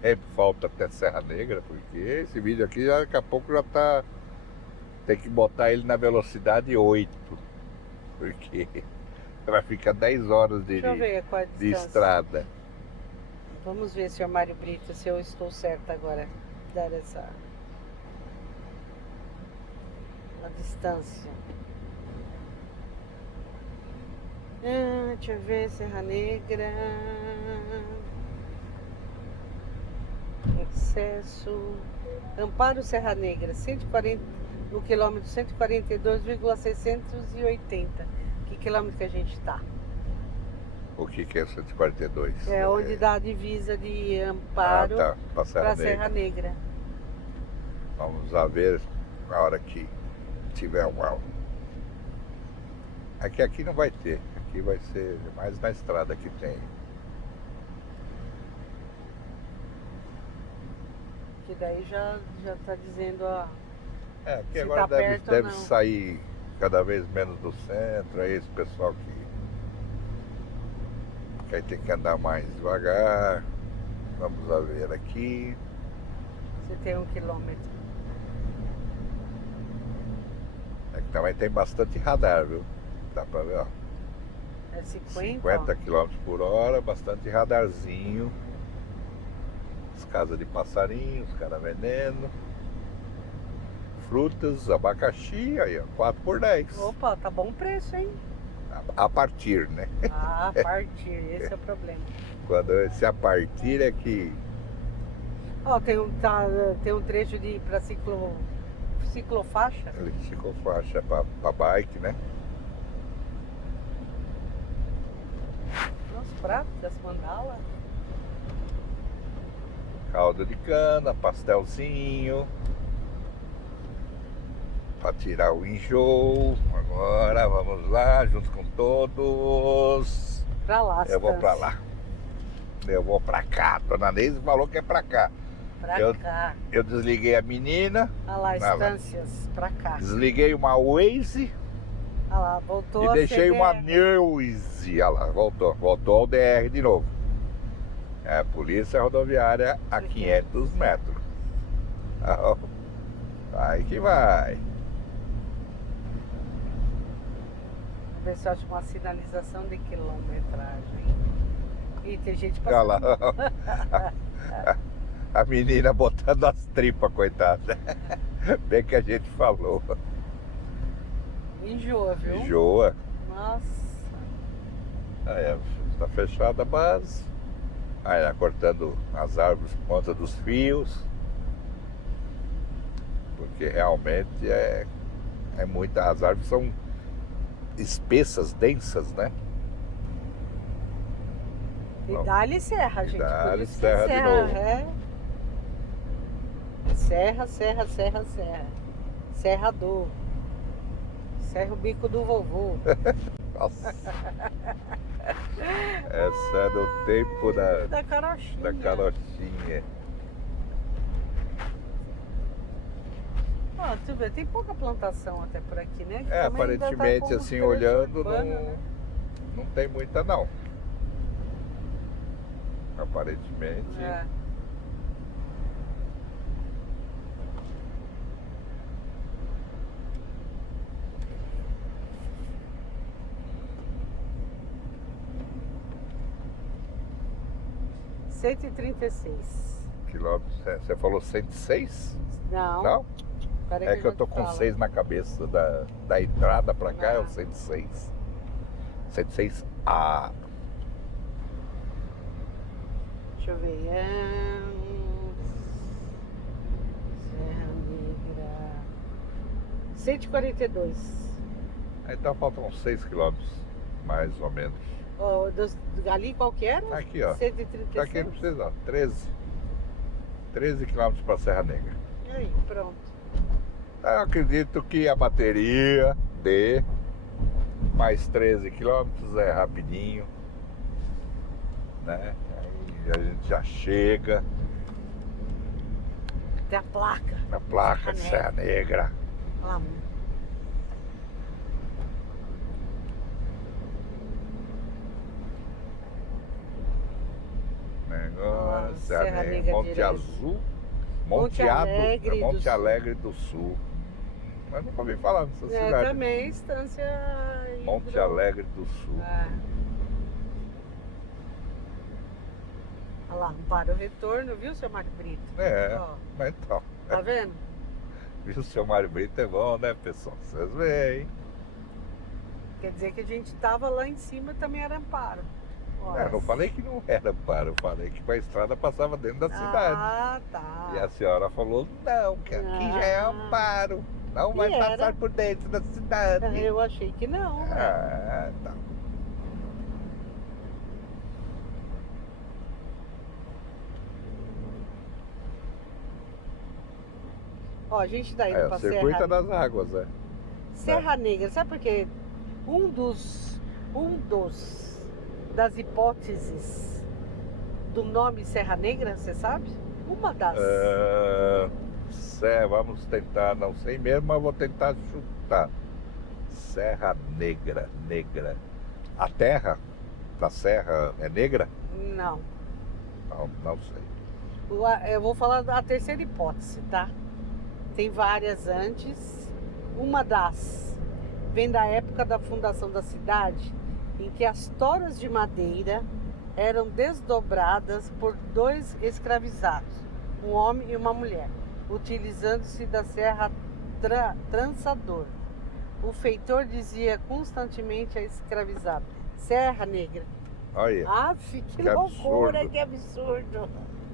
tempo falta até Serra Negra, porque esse vídeo aqui daqui a pouco já tá... Tem que botar ele na velocidade 8, porque Ela fica 10 horas Deixa eu ver qual é a de distância. estrada. Vamos ver, senhor Mário Brito, se eu estou certa agora. Dar essa... a distância. Deixa eu ver, Serra Negra. Acesso. Amparo Serra Negra, 140, no quilômetro 142,680. Que quilômetro que a gente está? O que é 142? É onde dá a divisa de Amparo tá, para para Serra Serra Negra. Negra. Vamos lá ver na hora que tiver uma... Aqui não vai ter. Aqui vai ser mais na estrada que tem. Que daí já tá dizendo, ó. Aqui Se agora tá perto ou deve não. sair cada vez menos do centro. É esse pessoal que aí tem que andar mais devagar. Vamos lá ver aqui. Você tem 1 quilômetro. Aqui também tem bastante radar, viu? Dá pra ver, ó. É 50? 50 km por hora, bastante radarzinho. As casas de passarinho, os caras vendendo. Frutas, abacaxi, aí ó, 4 por 10. Opa, tá bom o preço, hein? A partir, né? Ah, a partir, esse é o problema. Quando esse a partir é que... Ó, tem um trecho pra ciclofaixa. Ele ficou faixa pra bike, né? Os pratos das mandalas. Caldo de cana, pastelzinho. Pra tirar o enjoo. Agora vamos lá, junto com todos. Pra lá, Eu vou pra Estância. lá. Eu vou pra cá. Dona Neise falou que é pra cá. Pra Eu- cá. Eu desliguei a menina, Olha lá, Vai lá. Estâncias. Pra cá. desliguei uma Waze Olha lá, voltou e a deixei CBR. uma Neuse. Olha lá, voltou ao DR de novo. É a Polícia Rodoviária a 500 metros. Vai que vai. Ver se eu acho uma sinalização de quilometragem. E tem gente Olha passando. lá. A menina botando as tripas, coitada. Bem que a gente falou. Enjoa, viu? Enjoa. Nossa. Aí, tá fechada a base. Aí, ela cortando as árvores por conta dos fios. Porque realmente é muita. As árvores são espessas, densas, né? E Não. dá-lhe serra, E gente. dá-lhe Por isso serra que de serra novo. é. Serra, serra, serra, serra. Serrador. Serra o bico do vovô. Nossa. Essa é do tempo Da carochinha. da carochinha. Ó, tu vê, tem pouca plantação até por aqui, né? Que também ainda tá Aparentemente, com assim, trecho olhando, urbano, não, né? não tem muita, não. Aparentemente. É. R$136. Quilômetros, você falou 106? Não. Não? Peraí É que eu já tô te com falo. 6 na cabeça da entrada pra cá, é o Não. 106. 106A. Deixa eu ver. Serra Negra. 142. Então faltam 6 quilômetros, mais ou menos. Ó, ali qual que era? Aqui, ó. 136. Aqui não precisa, ó. 13. 13 quilômetros pra Serra Negra. E aí, pronto. Eu acredito que a bateria dê mais 13 quilômetros, é rapidinho, né? Aí a gente já chega Tem a placa. na placa de Serra Negra. Olha lá. Agora, Serra Serra Negra, Negra Monte direto. Azul, Monte Alegre do Monte Sul. Alegre do Sul. Mas nunca ouvi falar nessa É, cidade. também Estância Monte Alegre do Sul. É. Olha lá, para o retorno, viu, seu Marco Brito? É, Ó, mas então. tá vendo? Viu, seu Mário Brito é bom, né, pessoal? Vocês veem. Quer dizer que a gente tava lá em cima também era Amparo. Ó, É, não falei que não era Amparo, eu falei que a estrada passava dentro da cidade. Ah, tá. E a senhora falou, não, que aqui já é Amparo. Não vai era? passar por dentro da cidade. Eu achei que não. Ah, tá. Ó, a gente tá indo É, pra o circuito Serra, das águas, é. Serra Negra. Sabe por quê? Das hipóteses do nome Serra Negra, você sabe? Uma das. Vamos tentar, não sei mesmo, mas vou tentar chutar. Serra Negra, negra. A terra da serra é negra? Não. Não sei. Eu vou falar da terceira hipótese, tá? Tem várias antes. Uma das vem da época da fundação da cidade, em que as toras de madeira eram desdobradas por 2 escravizados, um homem e uma mulher, utilizando-se da serra trançador. O feitor dizia constantemente a escravizado: Serra Negra. Olha. Aff, que Que loucura, absurdo. que absurdo.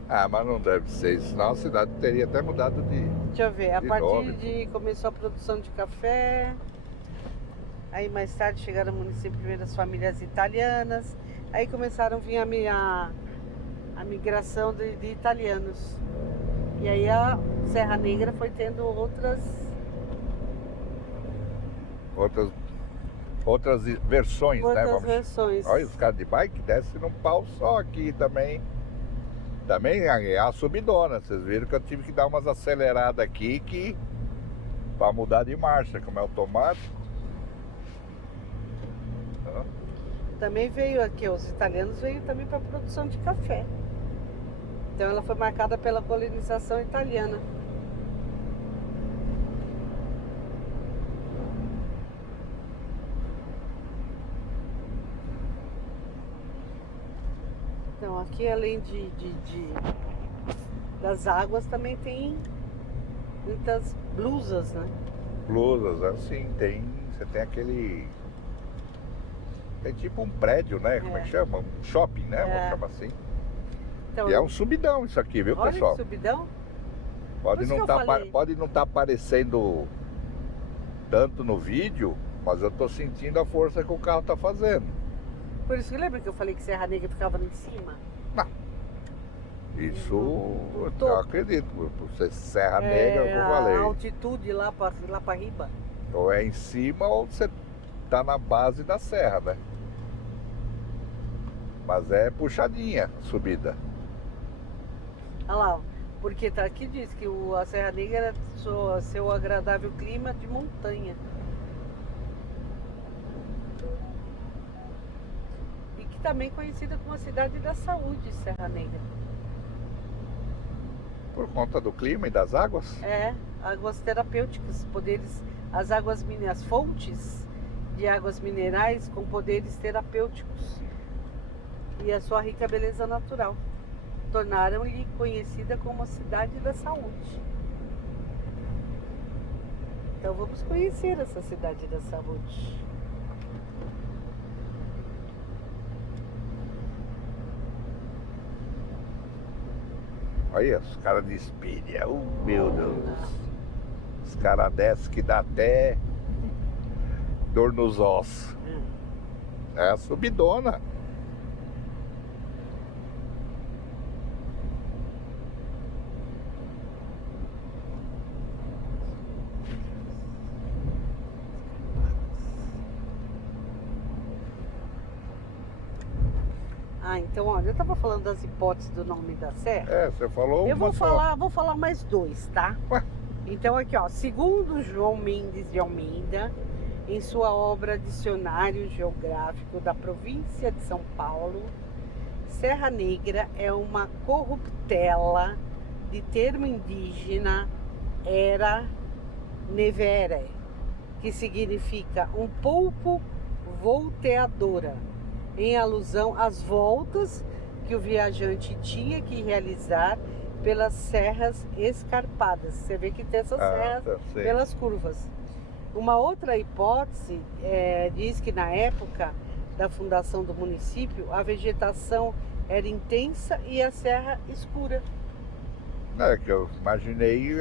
Ah, mas não deve ser isso, senão a cidade teria até mudado de... Deixa eu ver, a De partir nome. de começou a produção de café, aí mais tarde chegaram no município primeiras famílias italianas, aí começaram a vir a migração de italianos. E aí a Serra Negra foi tendo outras versões, né? outras versões. Olha, os caras de bike descem num pau só aqui também. Também é a subidona. Vocês viram que eu tive que dar umas aceleradas aqui pra mudar de marcha, como é automático. Também veio aqui, os italianos veio também para produção de café. Então ela foi marcada pela colonização italiana. Então aqui além das águas também tem muitas blusas, né? Blusas, assim, você tem aquele... Tem tipo um prédio, né? Como é que chama? Um shopping, né? Vamos chamar assim. Então, E é um subidão isso aqui, viu, olha pessoal? que subidão. Pode Por isso não que eu falei. pode não estar aparecendo tanto no vídeo, mas eu tô sentindo a força que o carro tá fazendo. Por isso que lembra que eu falei que Serra Negra ficava lá em cima? Isso No eu topo. acredito, por ser Serra Negra, que eu A falei. altitude lá para riba. Ou é em cima ou você tá na base da serra, né? Mas é puxadinha a subida. Olha lá, ó, porque tá aqui diz que a Serra Negra era seu agradável clima de montanha. E que também é conhecida como a cidade da saúde, Serra Negra. Por conta do clima e das águas? É, águas terapêuticas, as fontes de águas minerais com poderes terapêuticos e a sua rica beleza natural tornaram-lhe conhecida como a cidade da saúde. Então vamos conhecer essa cidade da saúde. Olha, os caras de Espírito, meu Deus. Os caras descem que dá até dor nos ossos. É a subidona. Ah, então olha, eu tava falando das hipóteses do nome da serra. É, você falou Eu uma vou só. falar mais 2, tá? Ué. Então aqui, ó, segundo João Mendes de Almeida, em sua obra Dicionário Geográfico da Província de São Paulo, Serra Negra é uma corruptela de termo indígena, era nevere, que significa um pouco volteadora, em alusão às voltas que o viajante tinha que realizar pelas serras escarpadas. Você vê que tem essas serras sim. pelas curvas. Uma outra hipótese diz que na época da fundação do município, a vegetação era intensa e a serra escura. É que eu imaginei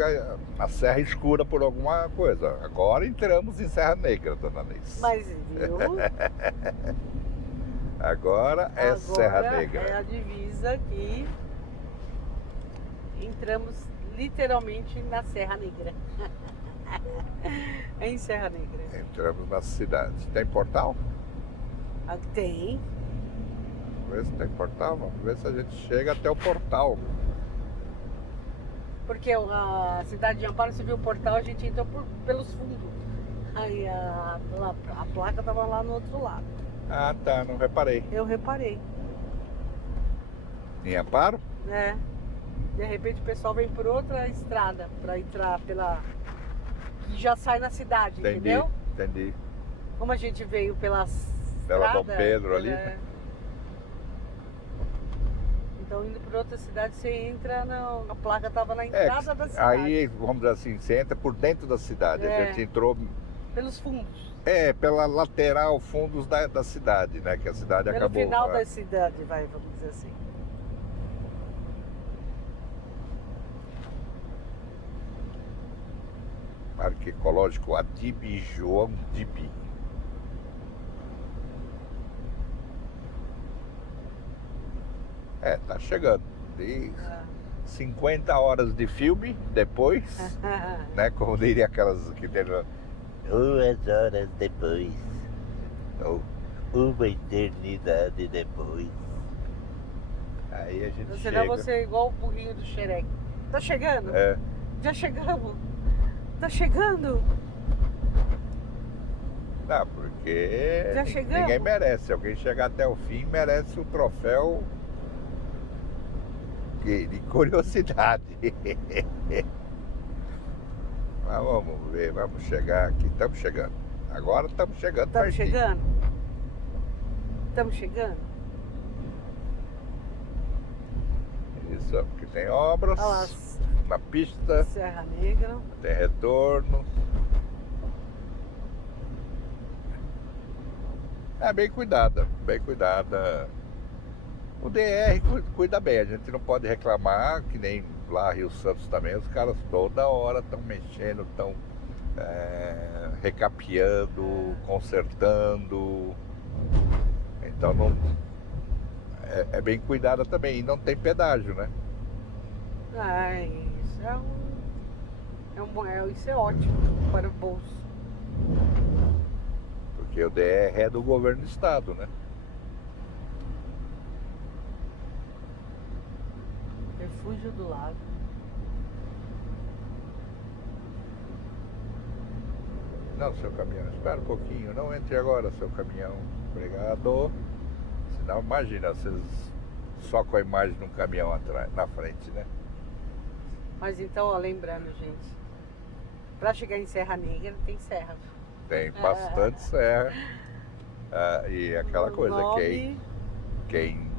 a serra escura por alguma coisa. Agora entramos em Serra Negra, dona Neis. Mas, viu? Agora é Serra Negra. É a divisa que entramos literalmente na Serra Negra. Em Serra Negra. Entramos na cidade. Tem portal? Tem. Vamos ver se tem portal. Vamos ver se a gente chega até o portal. Porque a cidade de Amparo, você viu o portal, a gente entrou pelos fundos. Aí a placa estava lá no outro lado. Ah, tá. Não reparei. Eu reparei. Em Amparo? É. De repente o pessoal vem por outra estrada para entrar pela... que já sai na cidade, entendeu? Entendi. Como a gente veio pela Dom Pedro ali, né? Então indo por outra cidade, você entra, a placa estava na entrada da cidade. Aí, vamos dizer assim, você entra por dentro da cidade. A gente entrou... pelos fundos. Pela lateral, fundos da cidade, né? Que a cidade pelo acabou... Pelo final da cidade, vamos dizer assim. Parque Ecológico Adibe João Dibi. Tá chegando. De 50 horas de filme depois, né? Como diria aquelas que tem 2 horas depois. Ou uma eternidade depois. Aí a gente Senão chega. você é igual o burrinho do Xerec. Tá chegando? Já chegamos. Tá chegando. Não, porque já chegamos. Ninguém merece. Alguém chegar até o fim merece o troféu de curiosidade. Mas vamos ver, vamos chegar aqui. Estamos chegando. Agora estamos chegando. Estamos chegando? Estamos chegando? Isso, porque tem obras. Olha lá, na pista. Serra Negra. Tem retorno. Bem cuidada, bem cuidada. O DR cuida bem, a gente não pode reclamar, que nem lá Rio Santos também, os caras toda hora estão mexendo, estão recapeando, consertando. Então não, é bem cuidada também, e não tem pedágio, né? Isso é ótimo para o bolso. Porque o DR é do governo do estado, né? Refúgio do Lago. Não, seu caminhão, espera um pouquinho, não entre agora, seu caminhão. Obrigado. Senão, imagina, vocês só com a imagem de um caminhão atrás, na frente, né? Mas então, ó, lembrando, gente, para chegar em Serra Negra tem serra. Tem bastante serra. E aquela coisa, quem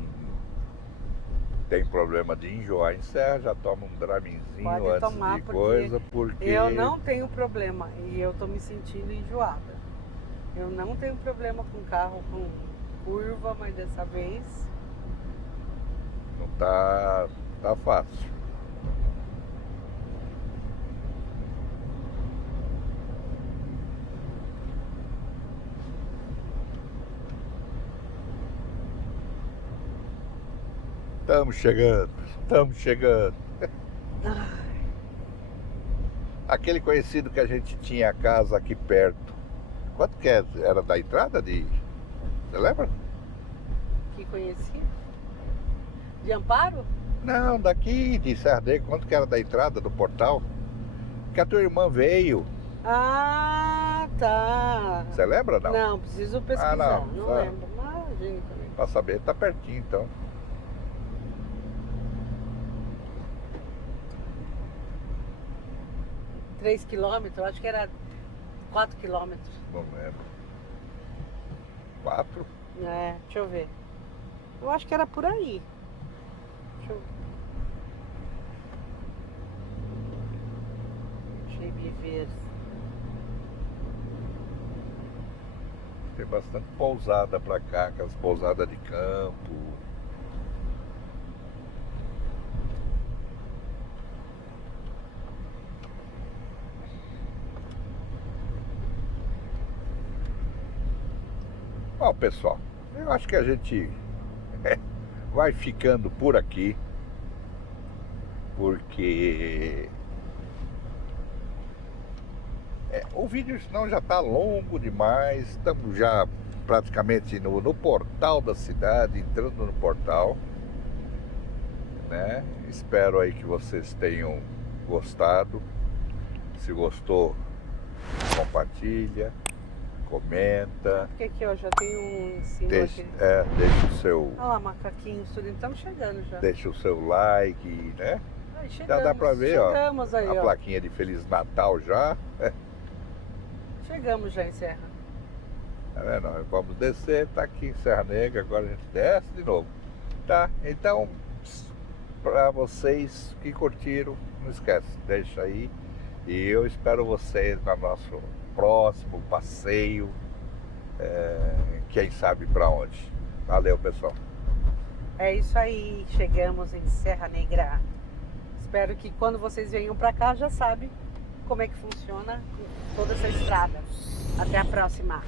tem problema de enjoar em serra, já toma um Draminzinho antes de coisa, porque... Eu não tenho problema e eu tô me sentindo enjoada. Eu não tenho problema com carro com curva, mas dessa vez... Não tá fácil. Estamos chegando. Aquele conhecido que a gente tinha a casa aqui perto. Quanto que era da entrada de... Você lembra? Que conheci? De Amparo? Não, daqui de Serra Negra. Quanto que era da entrada do portal? Que a tua irmã veio. Ah, tá. Você lembra, não? Não, preciso pesquisar. Não lembro. Imagina também. Pra saber, tá pertinho, então. 3 quilômetros, acho que era 4 quilômetros. Não lembro. 4? É, deixa eu ver. Eu acho que era por aí. Deixa eu ver. Tem bastante pousada pra cá, aquelas pousadas de campo. Bom, pessoal, eu acho que a gente vai ficando por aqui, porque o vídeo senão já está longo demais. Estamos já praticamente no portal da cidade, entrando no portal, né? Espero aí que vocês tenham gostado. Se gostou, compartilha, comenta. Porque aqui, ó, já tem um em cima Deixa, aqui. deixa o seu, Olha lá, macaquinhos, tudo. Estamos chegando já. deixa o seu like, né? Aí, Já dá pra ver, ó, chegamos aí, a ó. plaquinha de Feliz Natal já. Chegamos já em Serra. Tá vendo? Nós vamos descer, tá aqui em Serra Negra, agora a gente desce de novo. Tá? Então, para vocês que curtiram, não esquece, deixa aí. E eu espero vocês no nosso próximo passeio, quem sabe para onde. Valeu, pessoal. É isso aí, chegamos em Serra Negra. Espero que quando vocês venham pra cá já sabem como é que funciona toda essa estrada. Até a próxima!